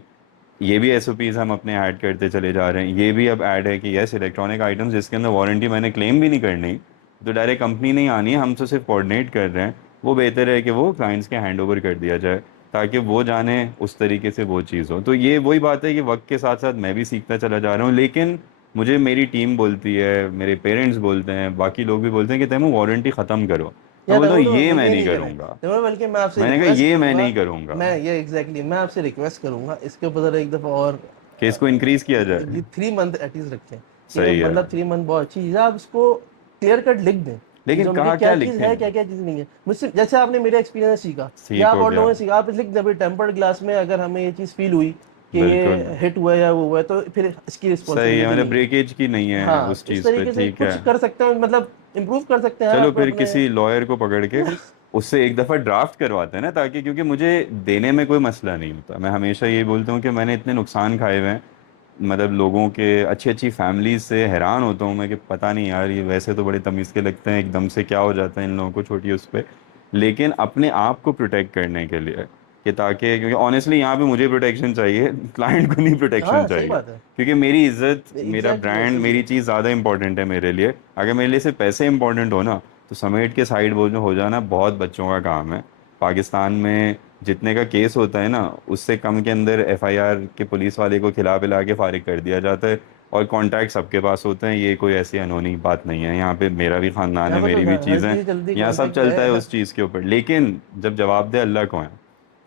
یہ بھی ایس او پیز ہم اپنے ایڈ کرتے چلے جا رہے ہیں. یہ بھی اب ایڈ ہے کہ یس الیکٹرانک آئٹمس جس کے اندر وارنٹی میں نے کلیم بھی نہیں کرنی, تو ڈائریکٹ کمپنی نہیں آنی ہے, ہم تو صرف کوآرڈینیٹ کر رہے ہیں. وہ بہتر ہے کہ وہ کلائنٹس کے ہینڈ اوور کر دیا جائے تاکہ وہ جانیں اس طریقے سے وہ چیز ہو. تو یہ وہی بات ہے کہ وقت کے ساتھ ساتھ میں بھی سیکھتا چلا جا رہا ہوں, لیکن مجھے میری ٹیم بولتی ہے, میرے پیرنٹس بولتے ہیں, باقی لوگ بھی بولتے ہیں کہ تیمو وارنٹی ختم کرو. میں یا بولتا ہوں تیمور یہ میں یہ نہیں نہیں کریں, کروں گا. تیمور بلکہ میں آپ سے میں نے کہا ریکویسٹ یہ کروں میں گا, نہیں کروں گا میں یہ ایگزیکٹلی میں آپ سے ریکویسٹ کروں گا اس کے اوپر ذرا ایک دفعہ اور کہ اس کو انکریز کیا جائے. 3 منتھ ایٹ لیسٹ رکھیں, کہ صحیح ہے. مطلب 3 منتھ بہت اچھی چیز ہے. آپ اس کو کلیئر کٹ لکھ دیں لیکن چیزوں میں کہ کہا کیا چیز لکھیں, ہے, کیا کیا چیز نہیں ہے. مجھ سے جیسے آپ نے میرے ایکسپیرینس سیکھا یا ٹھیک آپ ہو اور گیا. لوگوں نے سیکھا, آپ لکھ دیں بھائی ٹیمپرڈ گلاس میں اگر ہمیں یہ چیز فیل ہوئی کہ بالکل یہ ہٹ ہوا ہے یا وہ ہوا ہے تو پھر اس کی صحیح ہے, رسپانسبلٹی مطلب نہیں ہے. بریکیج کی نہیں ہے ہاں اس اس چیز پہ. طریقے سے ٹھیک ہے, کچھ کر سکتے ہیں, مطلب امپروو کر سکتے ہیں چلو آپ پھر اپنے. کسی لائر کو پکڑ کے اس سے ایک دفعہ ڈرافٹ کرواتے ہیں نا, تاکہ کیونکہ مجھے دینے میں کوئی مسئلہ نہیں ہوتا. میں ہمیشہ یہ بولتا ہوں کہ میں نے اتنے نقصان کھائے ہوئے ہیں, مطلب لوگوں کے اچھی اچھی فیملیز سے حیران ہوتا ہوں میں کہ پتہ نہیں یار یہ ویسے تو بڑے تمیز کے لگتے ہیں, ایک دم سے کیا ہو جاتا ہے ان لوگوں کو چھوٹی اس پہ. لیکن اپنے آپ کو پروٹیکٹ کرنے کے لیے کہ تاکہ, کیونکہ آنیسٹلی یہاں پہ مجھے پروٹیکشن چاہیے, کلائنٹ کو نہیں ہاں پروٹیکشن صحیح چاہیے, بات ہے, کیونکہ میری عزت, میرا ایگزیکٹلی ایسے برانڈ, ہی میری ہے. چیز زیادہ امپورٹنٹ ہے میرے لیے. اگر میرے لیے صرف پیسے امپورٹنٹ ہو نا تو سمیٹ کے سائڈ وہ جو ہو جانا بہت بچوں کا کام ہے. پاکستان میں جتنے کا کیس ہوتا ہے نا اس سے کم کے اندر ایف آئی آر کے پولیس والے کو کھلا پلا کے فارغ کر دیا جاتا ہے, اور کانٹیکٹ سب کے پاس ہوتے ہیں. یہ کوئی ایسی انہونی بات نہیں ہے, یہاں پہ میرا بھی خاندان ہے, یہاں پہ تو میری بھی ہر چیزیں, چیز جلدی یہاں سب کانٹیکٹ چلتا ہے ہے. اس چیز کے اوپر. لیکن جب جواب دہ اللہ کو ہیں,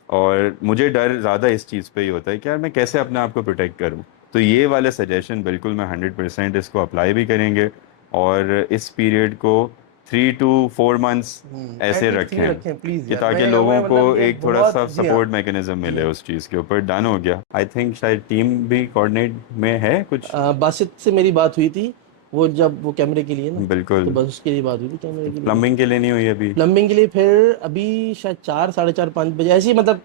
اور مجھے ڈر زیادہ اس چیز پہ ہی ہوتا ہے کہ یار میں کیسے اپنے آپ کو پروٹیکٹ کروں. تو یہ والے سجیشن بالکل میں 100% اس کو اپلائی بھی کریں گے, اور اس پیریڈ کو 3 to 4 months ایٹ ایسے لیسٹ 3 رکھیں رکھیں پلیز کہ یار, تاکہ میں لوگوں کو مطلب یہ ایک تھوڑا بہت, سا جی ہاں سپورٹ میکنزم جی ملے ہاں. اس چیز کے اوپر. ڈن ہو گیا آئی تھنک. شاید ٹیم بھی کوآرڈینیٹ میں ہے کچھ. باسط سے میری بات ہوئی تھی وہ جب وہ کیمرے کے لیے نا, تو بالکل. بس اس کے لیے بات ہوئی تھی کیمرے کے لیے. پلمبنگ کے لیے نہیں ہوئی ابھی. پلمبنگ کے لیے پھر ابھی شاید 4, 4:30, 5 بجے ایسے ہی, مطلب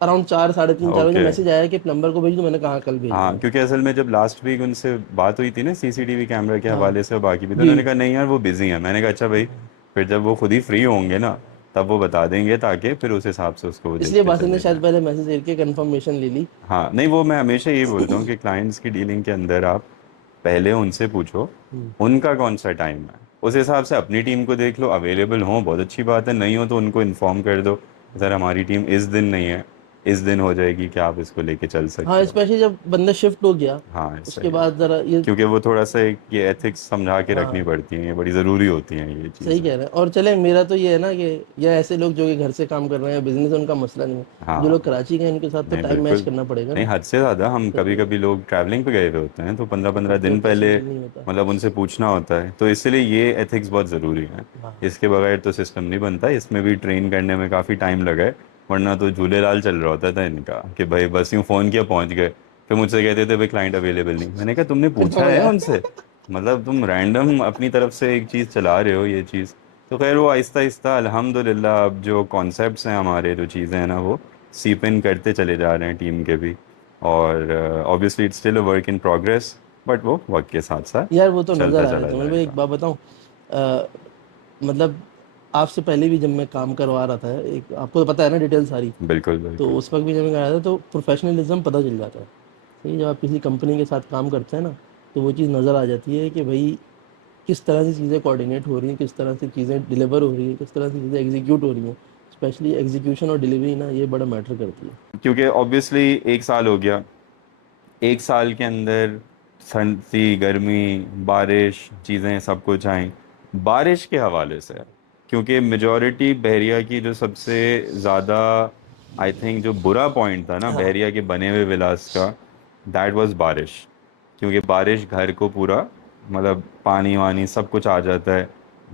اراؤنڈ 4 ساڑھے 3 4 بجے اوکے. میسج آیا کہ پلمبر کو بھیج دو. میں نے کہا کل بھیج ہاں دوں گا. کیونکہ اصل میں جب لاسٹ ویک ان سے بات ہوئی تھی نا سی سی ٹی وی کیمرہ کے ہاں حوالے سے اور باقی بھی، تو انہوں جی. نے کہا نہیں یار وہ بزی ہیں. میں نے کہا اچھا بھائی پھر جب وہ خود ہی فری ہوں گے نا تب وہ بتا دیں گے، تاکہ پھر اس حساب سے اس کو وہ اس لیے دیکھتے باسل نے چلے شاید جائیں. پہلے میسج کر کے کنفرمیشن لے لی. ہاں نہیں وہ میں ہمیشہ یہی بولتا ہوں کہ کلائنٹس کی ڈیلنگ کے اندر آپ پہلے ان سے پوچھو ان کا کون سا ٹائم ہے، اس حساب سے اپنی ٹیم کو دیکھ لو. اویلیبل ہوں بہت اچھی بات ہے، نہیں ہو تو ان کو انفارم کر دو سر ہماری ٹیم اس دن نہیں ہے، اس دن ہو جائے گی، کیا آپ اس کو لے کے چل ہاں سکتے ہو. اسپیشلی جب بندہ شفٹ ہو گیا ہاں اس کے صحیح ہے، بعد ذرا یہ. کیونکہ وہ تھوڑا سا ایک یہ ایتھکس سمجھا کے ہاں رکھنی پڑتی ہیں، یہ بڑی ضروری ہوتی ہیں یہ صحیح چیزیں. کہہ رہے ہیں. اور چلیں میرا تو یہ ہے نا کہ یا ایسے لوگ جو کہ گھر سے کام کر رہے ہیں بزنس ان کا مسئلہ نہیں ہے، جو ہاں لوگ کراچی کے ہیں ان کے ساتھ تو نہیں ٹائم بالکل میچ کرنا پڑے گا نا. نہیں، حد سے زیادہ ہم پھر کبھی کبھی لوگ ٹریولنگ پہ گئے ہوئے ہوتے ہیں تو پندرہ تو پندرہ پھر تو دن پہلے پاسبل نہیں ہوتا. مطلب ان سے پوچھنا ہوتا ہے، تو اس لیے یہ ایتھکس بہت ضروری ہے. ہاں اس کے بغیر تو سسٹم نہیں بنتا. اس میں بھی ٹرین کرنے میں کافی ٹائم لگا ہے، ورنہ تو جھولے لال چل رہا ہوتا تھا ان کا کہ بھائی بس یوں فون کیا پہنچ گئے. پھر مجھ سے کہتے تھے بھائی کلائنٹ اویلیبل نہیں. میں نے کہا تم نے پھر پوچھا سمجھ ہے آیا. ان سے؟ مطلب تم رینڈم اپنی طرف سے ایک چیز چلا رہے ہو یہ چیز. تو خیر وہ آہستہ آہستہ الحمد للہ اب جو کانسیپٹس ہیں ہمارے، جو چیزیں ہیں نا، وہ سیپ ان کرتے چلے جا رہے ہیں ٹیم کے بھی. اور obviously it's still a work in progress, but وہ وقت کے ساتھ ساتھ یار وہ تو نظر چلتا آ رہا چلا تھا. میں جائے ایک گا. بات بتاؤں، مطلب آپ سے پہلے بھی جب میں کام کروا رہا تھا، ایک آپ کو تو پتہ ہے نا ڈیٹیل ساری، بالکل تو بالکل. اس وقت بھی جب میں آیا تھا تو پروفیشنلزم پتہ چل جاتا ہے. صحیح، جب آپ کسی کمپنی کے ساتھ کام کرتے ہیں نا تو وہ چیز نظر آ جاتی ہے کہ بھائی کس طرح سے چیزیں کوآرڈینیٹ ہو رہی ہیں، کس طرح سے چیزیں ڈلیور ہو رہی ہیں، کس طرح سے چیزیں ایگزیکیوٹ ہو رہی ہیں. اسپیشلی ایگزیکیوشن اور ڈلیوری نا یہ بڑا میٹر کرتی ہے. کیونکہ obviously ایک سال ہو گیا، ایک سال کے اندر سردی گرمی بارش چیزیں سب کچھ آئیں. بارش کے حوالے سے کیونکہ میجورٹی بحریہ کی جو سب سے زیادہ آئی تھنک جو برا پوائنٹ تھا نا ہاں بحریہ کے بنے ہوئے ولاس کا، دیٹ واز بارش. کیونکہ بارش گھر کو پورا مطلب پانی وانی سب کچھ آ جاتا ہے.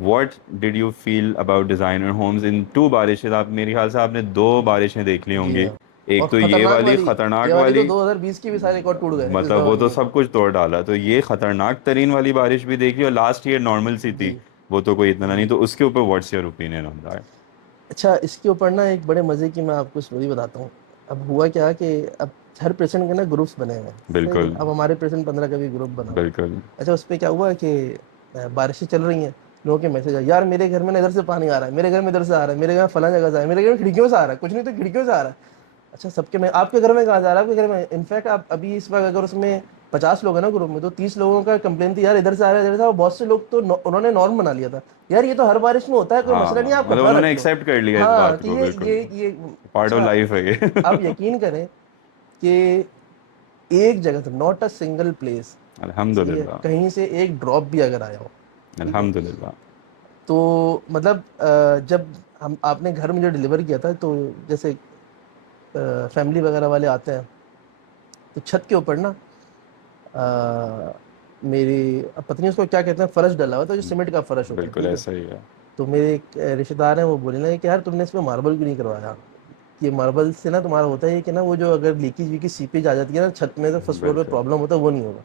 What did you feel about Designer Homes in two purchases? آپ میرے خیال سے آپ نے 2 بارشیں دیکھ لی ہوں جی گی. ہاں. اور ایک تو یہ خطرناک والی والی، یہ خطرناک والی تو والی، 2020 کی بھی سارے ریکارڈ ٹوٹ گئے اس مطلب بار وہ والی تو میں. سب کچھ توڑ ڈالا. تو یہ خطرناک ترین والی بارش بھی دیکھی، اور لاسٹ ایئر نارمل سی تھی، جی وہ تو کوئی اتنا نہیں. جی. تو اس کے اوپر what's your opinion on that? اچھا اس کے اوپر نا ایک بڑے مزے کی میں آپ کو اسٹوری بتاتا ہوں. اب ہوا کیا کہ اب ہر پیشنٹ کے نا گروپس بنے ہوئے ہیں. صحیح ہے. بالکل اب ہمارے پیشنٹ 15 کا بھی گروپ بنا ہوا ہے. بالکل. اچھا اس پہ کیا ہوا کہ بارشیں چل رہی ہیں، لوگوں کے میسج آئے یار میرے گھر میں ادھر سے پانی آ رہا ہے، میرے گھر میں ادھر سے آ رہا ہے، میرے گھر میں فلاں جگہ سے آ رہا ہے، میرے گھر میں کھڑکیوں سے آ رہا ہے، کچھ نہیں تو کھڑکیوں سے آ رہا ہے. اچھا سب کے میں آپ کے گھر میں کہاں جا رہا ہے؟ آپ کے گھر میں انفیکٹ آپ ابھی اس وقت اگر اس میں 50 لوگ ہیں نا گروپ میں، تو 30 لوگوں کا کمپلین تھی یار ادھر سے آ رہا ہے ادھر سے. اور بہت سے لوگ تو انہوں نے نارم بنا لیا تھا یار یہ تو ہر بارش میں ہوتا ہے، کوئی ہاں مسئلہ نہیں ہے، آپ مطلب کپڑا انہوں نے رکھ لو. ایکسیپٹ کر لیا اس ہاں بات تو کو. بالکل یہ پارٹ آف اچھا لائف ہے یہ. آپ یقین کریں کہ ایک جگہ سے ناٹ اے سنگل پلیس، الحمد صحیح ہے، للہ. کہیں سے ایک ڈراپ بھی اگر آیا ہو، ٹھیک ہے، الحمد للہ. تو مطلب جب آپ نے گھر میں جو ڈلیور کیا تھا تو جیسے فیملی وغیرہ والے آتے ہیں تو چھت کے اوپر نا میری پتہ نہیں اس کو کیا کہتے ہیں، فرش ڈلا ہوا تھا جو سیمنٹ کا فرش ہوتا ہے، بالکل ٹھیک ہے. ایسا ہی ہے. تو میرے ایک رشتے دار ہیں، وہ بولے نا کہ یار تم نے اس میں ماربل کیوں نہیں کروایا؟ کہ ماربل سے نا تمہارا ہوتا ہے کہ نا وہ جو اگر لیکیج ویکیج سیپیج آ جاتی ہے نا چھت میں، تو فرسٹ فلور پہ بالکل پرابلم ہوتا ہے، وہ نہیں ہوگا.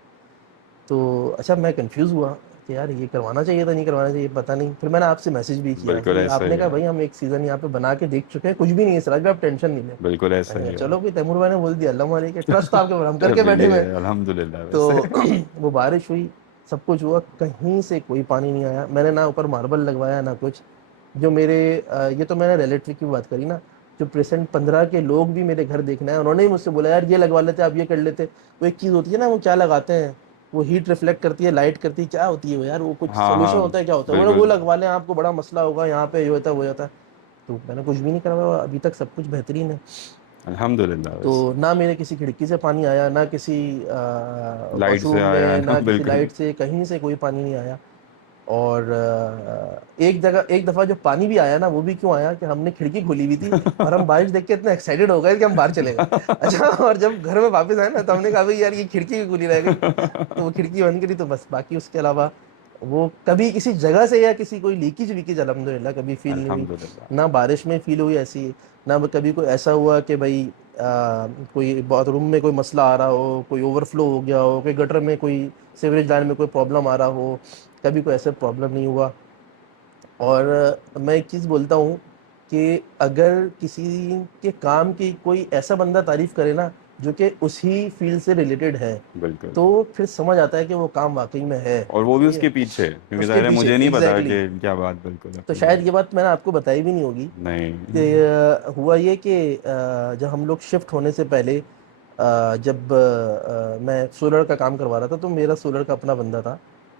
تو اچھا میں کنفیوز ہوا کہ یار یہ کروانا چاہیے تھا نہیں کروانا چاہیے پتہ نہیں. پھر میں نے آپ سے میسج بھی کیا. بالکل صحیح ہے. ایسا آپ نے ہی کہا ہے. بھائی ہم ایک سیزن یہاں پہ بنا کے دیکھ چکے ہیں، کچھ بھی نہیں ہے سراج بھائی، آپ ٹینشن نہیں لیں. بالکل میں ایسا نے کہا ہی ہے. چلو کہ تیمور بھائی نے بول دیا اللہ علیہ ٹرسٹ آپ کے اوپر ہم کر کے بیٹھے چلیے ہوئے ہیں. الحمد للہ. تو ویسے وہ بارش ہوئی، سب کچھ ہوا، کہیں سے کوئی پانی نہیں آیا. میں نے نہ اوپر ماربل لگوایا نہ کچھ. جو میرے یہ تو میں نے ریلیٹو کی بات کری نا، جو پریسنٹ 15 کے لوگ بھی میرے گھر دیکھنا ہے، انہوں نے ہی مجھ سے بولا یار یہ لگوا لیتے، آپ یہ کر لیتے. وہ ایک چیز ہوتی ہے نا، وہ کیا لگاتے ہیں، وہ ہیٹ ریفلیکٹ کرتی ہے، لائٹ کرتی ہے، کیا ہوتی ہے وہ یار، وہ کچھ ہاں سولوشن ہاں ہوتا ہے، کیا ہوتا ہے وہ بالکل. لگوا لیں، آپ کو بڑا مسئلہ ہوگا یہاں پہ، یہ ہوتا ہے وہ ہوتا ہے. تو میں نے کچھ بھی نہیں کروایا، ابھی تک سب کچھ بہترین ہے. الحمد للہ. تو ویسے نہ میرے کسی کھڑکی سے پانی آیا، نہ کسی لائٹ واش سے روم آیا میں، نا. نہ کسی بالکل. لائٹ سے، کہیں سے کوئی پانی نہیں آیا. اور ایک دفعہ جو پانی بھی آیا نا، وہ بھی کیوں آیا کہ ہم نے کھڑکی کھولی ہوئی تھی اور ہم بارش دیکھ کے اتنے ایکسائٹیڈ ہو گئے کہ ہم باہر چلے گئے. اچھا اور جب گھر میں واپس آئے نا تو ہم نے کہا بھائی یار یہ کھڑکی بھی کھلی رہ گئی، تو وہ کھڑکی بند کری. تو بس باقی اس کے علاوہ وہ کبھی کسی جگہ سے یا کسی کوئی لیکیج ویکیج الحمد للہ کبھی فیل نہیں ہوئی. الحمد للہ. نہ بارش میں فیل ہوئی ایسی، نہ کبھی کوئی ایسا ہوا کہ بھائی کوئی باتھ روم میں کوئی مسئلہ آ رہا ہو، کوئی اوور فلو ہو گیا ہو، کوئی گٹر میں کوئی سیوریج لائن میں کوئی پرابلم آ رہا ہو، کبھی کوئی ایسا پرابلم نہیں ہوا. اور میں ایک چیز بولتا ہوں کہ اگر کسی کے کام کی کوئی ایسا بندہ تعریف کرے نا جو کہ اسی فیلڈ سے ریلیٹڈ ہے بالکل. تو پھر سمجھ آتا ہے کہ وہ کام واقعی میں ہے. اور وہ بھی اس ٹھیک ہے, کے پیچھے، کیونکہ اس کے ظاہر ہے پیچھے مجھے نہیں پتا ایگزیکٹلی. کہ کیا بات. بالکل تو آپ نے شاید یہ بات میں نے آپ کو بتائی بھی نہیں ہوگی نہیں. کہ ہوا یہ کہ جب ہم لوگ شفٹ ہونے سے پہلے جب میں سولر کا کام کروا رہا تھا تو میرا سولر کا اپنا بندہ تھا,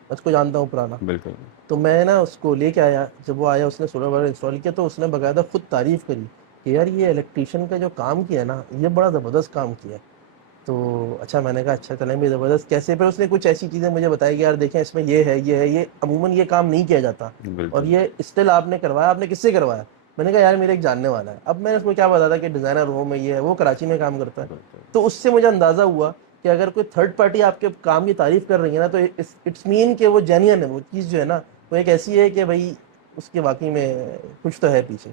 میں اس کو جانتا ہوں پرانا. بالکل. تو میں نا اس کو لے کے آیا, جب وہ آیا اس نے سولر وغیرہ انسٹال کیا تو اس نے باقاعدہ خود تعریف کری کہ یار یہ الیکٹریشین کا جو کام کیا ہے نا یہ بڑا زبردست کام کیا ہے. تو اچھا میں نے کہا اچھا چلیں بھی زبردست کیسے. پھر اس نے کچھ ایسی چیزیں مجھے بتائی کہ یار دیکھیں اس میں یہ ہے یہ ہے, یہ عموماً یہ کام نہیں کیا جاتا اور بالکل. یہ اسٹل آپ نے کروایا, آپ نے کس سے کروایا. میں نے کہا یار میرے ایک جاننے والا ہے. اب میں نے اس کو کیا بتا تھا کہ ڈیزائنر ہو میں یہ ہے, وہ کراچی میں کام کرتا ہے. بالکل. تو اس سے مجھے اندازہ ہوا کہ اگر کوئی تھرڈ پارٹی آپ کے کام کی تعریف کر رہی ہے نا تو اٹس مین کہ وہ جینین ہے, وہ چیز جو ہے نا وہ ایک ایسی ہے کہ بھائی اس کے واقعی میں کچھ تو ہے پیچھے.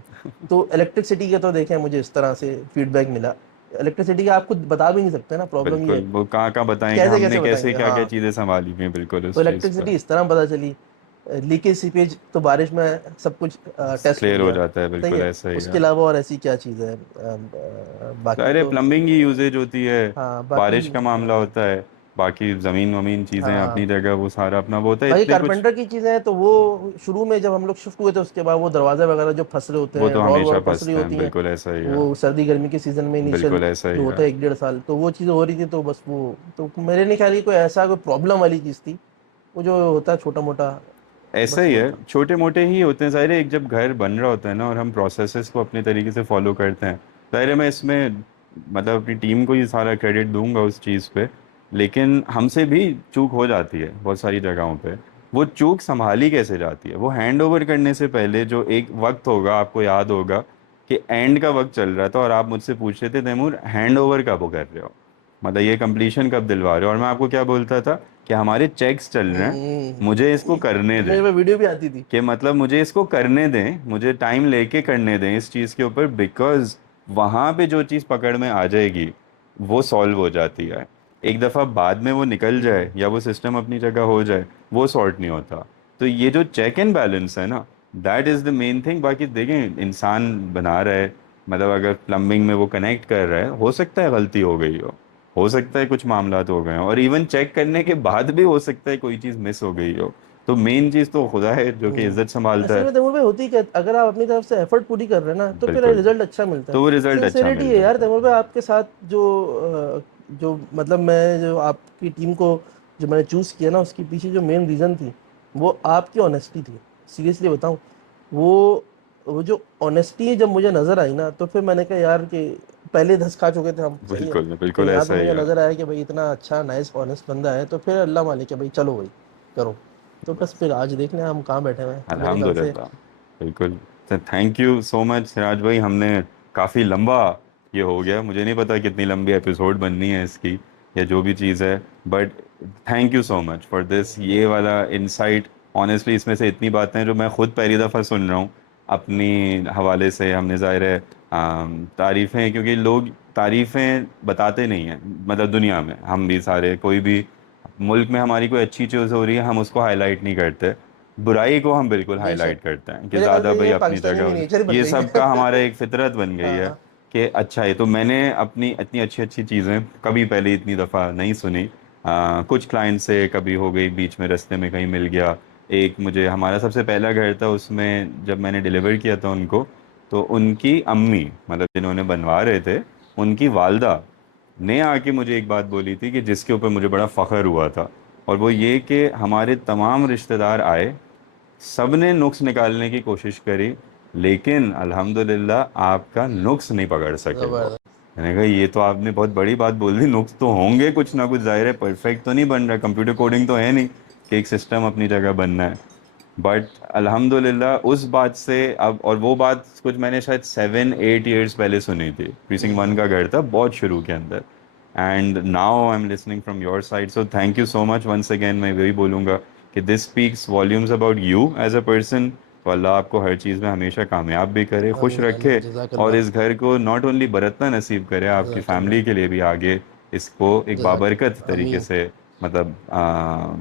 تو الیکٹرسٹی کا تو دیکھیں مجھے اس طرح سے فیڈ بیک ملا. الیکٹرسٹی کا آپ خود بتا بھی نہیں سکتے نا, پرابلم یہ ہے بالکل وہ کہاں بتائیں کہ کیسے ہم نے کیسے بتائیں کیسے گے. کیا کیا ہاں چیزیں سنبھالی ہوئی ہیں. بالکل تو اس چیز پر الیکٹرسٹی اس طرح پتہ چلی, لیکیج سیپیج تو بارش میں سب کچھ ٹیسٹ ہو کلیئر ہو گیا. جاتا ہے. صحیح بالکل ہے, ایسا ہی اس ہے. کے علاوہ اور ایسی کیا چیز ہے باقی ظاہر ہے تو پلمبنگ کی یوزیج ہوتی ہے, ہاں بارش باقی کا معاملہ ہوتا ہے, باقی زمین ومین چیزیں ہاں اپنی جگہ وہ سارا اپنا وہ ہوتا ہے. باقی اتنے کچھ کارپینٹر کی چیزیں ہیں تو وہ شروع میں جب ہم لوگ شفٹ ہوئے تھے اس کے بعد وہ دروازے وغیرہ جو پھس رہے ہوتے وہ ہیں, تو رور ہمیشہ وور پھس رہی پھنستے ہیں. ہوتی ہیں, بالکل ایسا ہی ہے. وہ سردی گرمی کے سیزن میں انیشیل بالکل ایسا جو ہی ہے. ہوتا ہے 1-1.5 سال, تو وہ چیزیں ہو رہی تھی. تو بس وہ تو میرے نہیں خیال کوئی ایسا کوئی پرابلم والی چیز تھی, وہ جو ہوتا ہے چھوٹا موٹا ایسا بس ہی وہ ہے, تھا. چھوٹے موٹے ہی ہوتے ہیں. ظاہر ہے ایک جب گھر بن رہا ہوتا ہے نا اور ہم پروسیسز کو اپنے طریقے سے فالو کرتے ہیں, ظاہر ہے میں اس میں مطلب اپنی ٹیم کو ہی سارا کریڈٹ دوں گا اس چیز پہ, لیکن ہم سے بھی چوک ہو جاتی ہے بہت ساری جگہوں پہ. وہ چوک سنبھالی کیسے جاتی ہے, وہ ہینڈ اوور کرنے سے پہلے جو ایک وقت ہوگا, آپ کو یاد ہوگا کہ اینڈ کا وقت چل رہا تھا اور آپ مجھ سے پوچھ رہے تھے تیمور ہینڈ اوور کب وہ کر رہے ہو, مطلب یہ کمپلیشن کب دلوا رہے ہو. اور میں آپ کو کیا بولتا تھا کہ ہمارے چیکس چل رہے ہیں, مجھے اس کو کرنے دیں. میرے ویڈیو بھی آتی تھی. کہ مطلب مجھے اس کو کرنے دیں, مجھے ٹائم لے کے کرنے دیں اس چیز کے اوپر, بیکاز وہاں پہ جو چیز پکڑ میں آ جائے گی وہ سالو ہو جاتی ہے. ایک دفعہ بعد میں وہ نکل جائے یا وہ سسٹم اپنی جگہ ہو جائے, وہ سارٹ نہیں ہوتا. تو یہ جو چیک اینڈ بیلنس ہے نا, that is the main thing. باقی دیکھیں انسان بنا رہا ہے, مطلب اگر پلمبنگ میں وہ کنیکٹ کر رہا ہے, ہو سکتا ہے غلطی ہو گئی ہو سکتا ہے کچھ معاملات ہو گئے ہیں, اور ایون چیک کرنے کے بعد بھی ہو سکتا ہے کوئی چیز مس ہو گئی ہو. تو مین چیز تو خدا ہے جو کہ عزت سنبھالتا اصل ہے. میں تیمور بھائی ہوتی کہ اگر آپ اپنی طرف سے ایفرٹ پوری کر رہے ہیں نا تو پھر بالکل. رزلٹ اچھا ملتا ہے. تو وہ رزلٹ اچھا سنسیریٹی مل ہے یار جاتا تیمور ہے. بھائی آپ کے ساتھ جو مطلب میں جو آپ کی ٹیم کو جو میں نے چوز کیا نا اس کے پیچھے جو مین ریزن تھی وہ آپ کی آنیسٹی تھی. سیریسلی بتاؤں, وہ جو آنیسٹی جب مجھے نظر آئی نا تو پھر میں نے کہا یار کہ پہلے دھس کھا چکے تھے ہم, صحیح ہے, بالکل پھر بالکل یہاں پہ ایسا ہی مجھے ہے. نظر آیا کہ بھائی اتنا اچھا نائس آنیسٹ بندہ ہے تو پھر اللہ مالک ہے بھائی, چلو بھائی کرو. تو بس پھر آج دیکھ لیں ہم کہاں بیٹھے ہوئے ہیں. تو میرے الحمد خیال سے للہ. بالکل. Thank you so much Siraj بھائی, ہم نے کافی لمبا یہ ہو گیا, مجھے نہیں پتا کتنی لمبی ایپیسوڈ بننی ہے اس کی یا جو بھی چیز ہے, but thank you so much for this. یہ والا انسائٹ آنیسٹلی اس میں سے اتنی باتیں ہیں جو میں خود پہلی دفعہ سن رہا ہوں اپنی حوالے سے. ہم نے ظاہر ہے تعریفیں, کیونکہ لوگ تعریفیں بتاتے نہیں ہیں, مطلب دنیا میں ہم بھی سارے, کوئی بھی ملک میں ہماری کوئی اچھی چیز ہو رہی ہے ہم اس کو ہائی لائٹ نہیں کرتے, برائی کو ہم بالکل ہائی بے لائٹ شک کرتے ہیں کہ میرے خیال زیادہ سے بھائی یہ اپنی پاکستانی جگہ بھی ہو نیچر جائے. یہ بن گئی سب ہے. کا ہمارا ایک فطرت بن گئی ہے ہاں کہ اچھا ہے. تو میں نے اپنی اتنی اچھی اچھی چیزیں کبھی پہلے اتنی دفعہ نہیں سنی. کچھ کلائنٹ سے کبھی ہو گئی بیچ میں, رستے میں کہیں مل گیا. ایک مجھے ہمارا سب سے پہلا گھر تھا, اس میں جب میں نے ڈیلیور کیا تھا ان کو, تو ان کی امی مطلب جنہوں نے بنوا رہے تھے ان کی والدہ نے آ کے مجھے ایک بات بولی تھی کہ جس کے اوپر مجھے بڑا فخر ہوا تھا, اور وہ یہ کہ ہمارے تمام رشتہ دار آئے, سب نے نقص نکالنے کی کوشش کری, لیکن الحمدللہ آپ کا نقص نہیں پکڑ سکے وہ. زبردست. میں نے کہا یہ تو آپ نے بہت بڑی بات بول دی, نقص تو ہوں گے کچھ نہ کچھ, ظاہر ہے پرفیکٹ تو نہیں بن رہا, کمپیوٹر کوڈنگ تو ہے نہیں کہ ایک سسٹم اپنی جگہ بننا ہے. بٹ الحمدللہ اس بات سے اب, اور وہ بات کچھ میں نے شاید 7-8 ایئرس پہلے سنی تھی, پریسنگ 1 کا گھر تھا بہت شروع کے اندر. And now I am listening from your side, so thank you so much once again. میں وہی بولوں گا کہ this speaks volumes about you as a person. تو اللہ آپ کو ہر چیز میں ہمیشہ کامیاب بھی کرے, خوش آمین رکھے, آمین, جزاک اور اللہ. اس گھر کو ناٹ اونلی برتنا نصیب کرے, آپ کی جزاک اللہ. فیملی کے لیے بھی آگے اس کو ایک جزاک بابرکت اللہ. طریقے آمین سے مطلب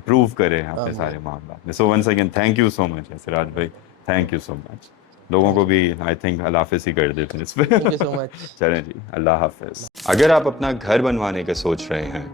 پروو کرے اپنے آمین. سارے معاملات میں. So once again thank you so much Siraj بھائی, تھینک یو سو مچ. لوگوں کو بھی آئی تھنک اللہ حافظ ہی کر دیتے ہیں اس پہ. تھینک یو سو مچ. چلیں جی, اللہ حافظ. اگر آپ اپنا گھر بنوانے کا سوچ رہے ہیں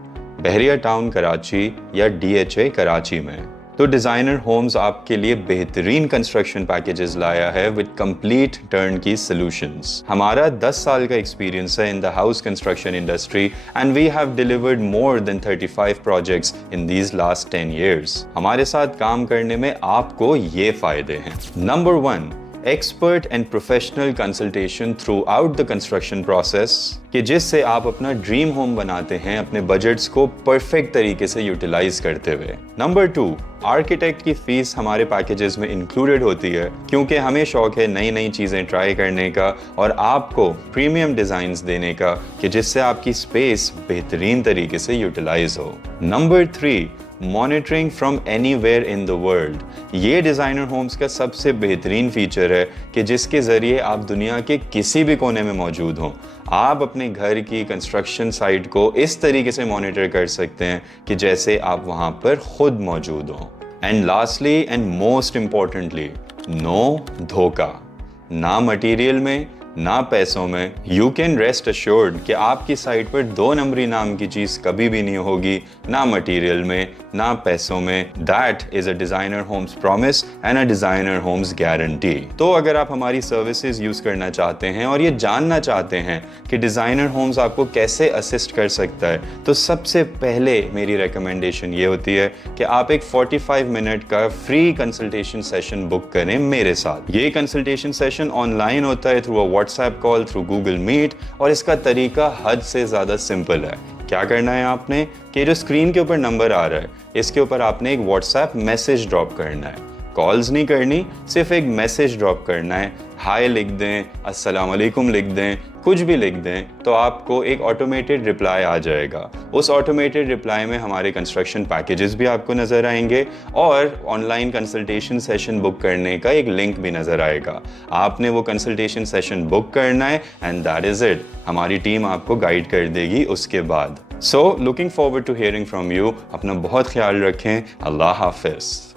بحریہ ٹاؤن کراچی یا DHA کراچی میں, تو ڈیزائنر ہومز آپ کے لیے بہترین کنسٹرکشن پیکیجز لایا ہے with complete turnkey solutions. ہمارا 10 سال کا ایکسپیرینس ہے in the house construction industry and we have delivered more than 35 projects in these last 10 years. ہمارے ساتھ کام کرنے میں آپ کو یہ فائدے ہیں. Number 1, expert and professional consultation through out the construction process, کہ جس سے آپ اپنا ڈریم ہوم بناتے ہیں اپنے بجٹس کو پرفیکٹ طریقے سے یوٹیلائز کرتے ہوئے. نمبر 2, آرکیٹیکٹ کی فیس ہمارے پیکیجز میں انکلوڈیڈ ہوتی ہے کیونکہ ہمیں شوق ہے نئی نئی چیزیں ٹرائی کرنے کا اور آپ کو پریمیم ڈیزائنز دینے کا کہ جس سے آپ کی اسپیس بہترین طریقے سے یوٹیلائز ہو. Number 3, monitoring from anywhere in the world. یہ ڈیزائنر ہومز کا سب سے بہترین فیچر ہے کہ جس کے ذریعے آپ دنیا کے کسی بھی کونے میں موجود ہوں, آپ اپنے گھر کی کنسٹرکشن سائٹ کو اس طریقے سے مانیٹر کر سکتے ہیں کہ جیسے آپ وہاں پر خود موجود ہوں. And lastly and most importantly, no دھوکہ, نہ مٹیریل میں نہ پیسوں میں. یو کین ریسٹ ایشورڈ کہ آپ کی سائٹ پر 2 نمبری نام کی چیز کبھی بھی نہیں ہوگی, نہ مٹیریل میں نہ پیسوں میں. That is a designer homes promise and a designer homes guarantee. تو اگر آپ ہماری سروسز یوز کرنا چاہتے ہیں اور یہ جاننا چاہتے ہیں کہ ڈیزائنر ہومز آپ کو کیسے اسسٹ کر سکتا ہے, تو سب سے پہلے میری ریکمنڈیشن یہ ہوتی ہے کہ آپ ایک 45 منٹ کا فری کنسلٹیشن سیشن بک کریں میرے ساتھ. یہ کنسلٹیشن سیشن آن لائن ہوتا ہے through what's app call, through Google meat, اور اس کا طریقہ حد سے زیادہ سمپل ہے. کیا کرنا ہے آپ نے کہ جو اسکرین کے اوپر نمبر آ رہا ہے اس کے اوپر آپ نے ایک واٹس ایپ میسج ڈراپ کرنا ہے. کالز نہیں کرنی, صرف ایک میسج ڈراپ کرنا ہے. ہائے لکھ دیں, السلام علیکم لکھ دیں, کچھ بھی لکھ دیں, تو آپ کو ایک آٹومیٹڈ رپلائی آ جائے گا. اس آٹومیٹڈ رپلائی میں ہمارے کنسٹرکشن پیکیجز بھی آپ کو نظر آئیں گے اور آن لائن کنسلٹیشن سیشن بک کرنے کا ایک لنک بھی نظر آئے گا. آپ نے وہ کنسلٹیشن سیشن بک کرنا ہے اینڈ دیٹ از اٹ. ہماری ٹیم آپ کو گائیڈ کر دے گی اس کے بعد. So looking forward to hearing from you. اپنا بہت خیال رکھیں. اللہ حافظ.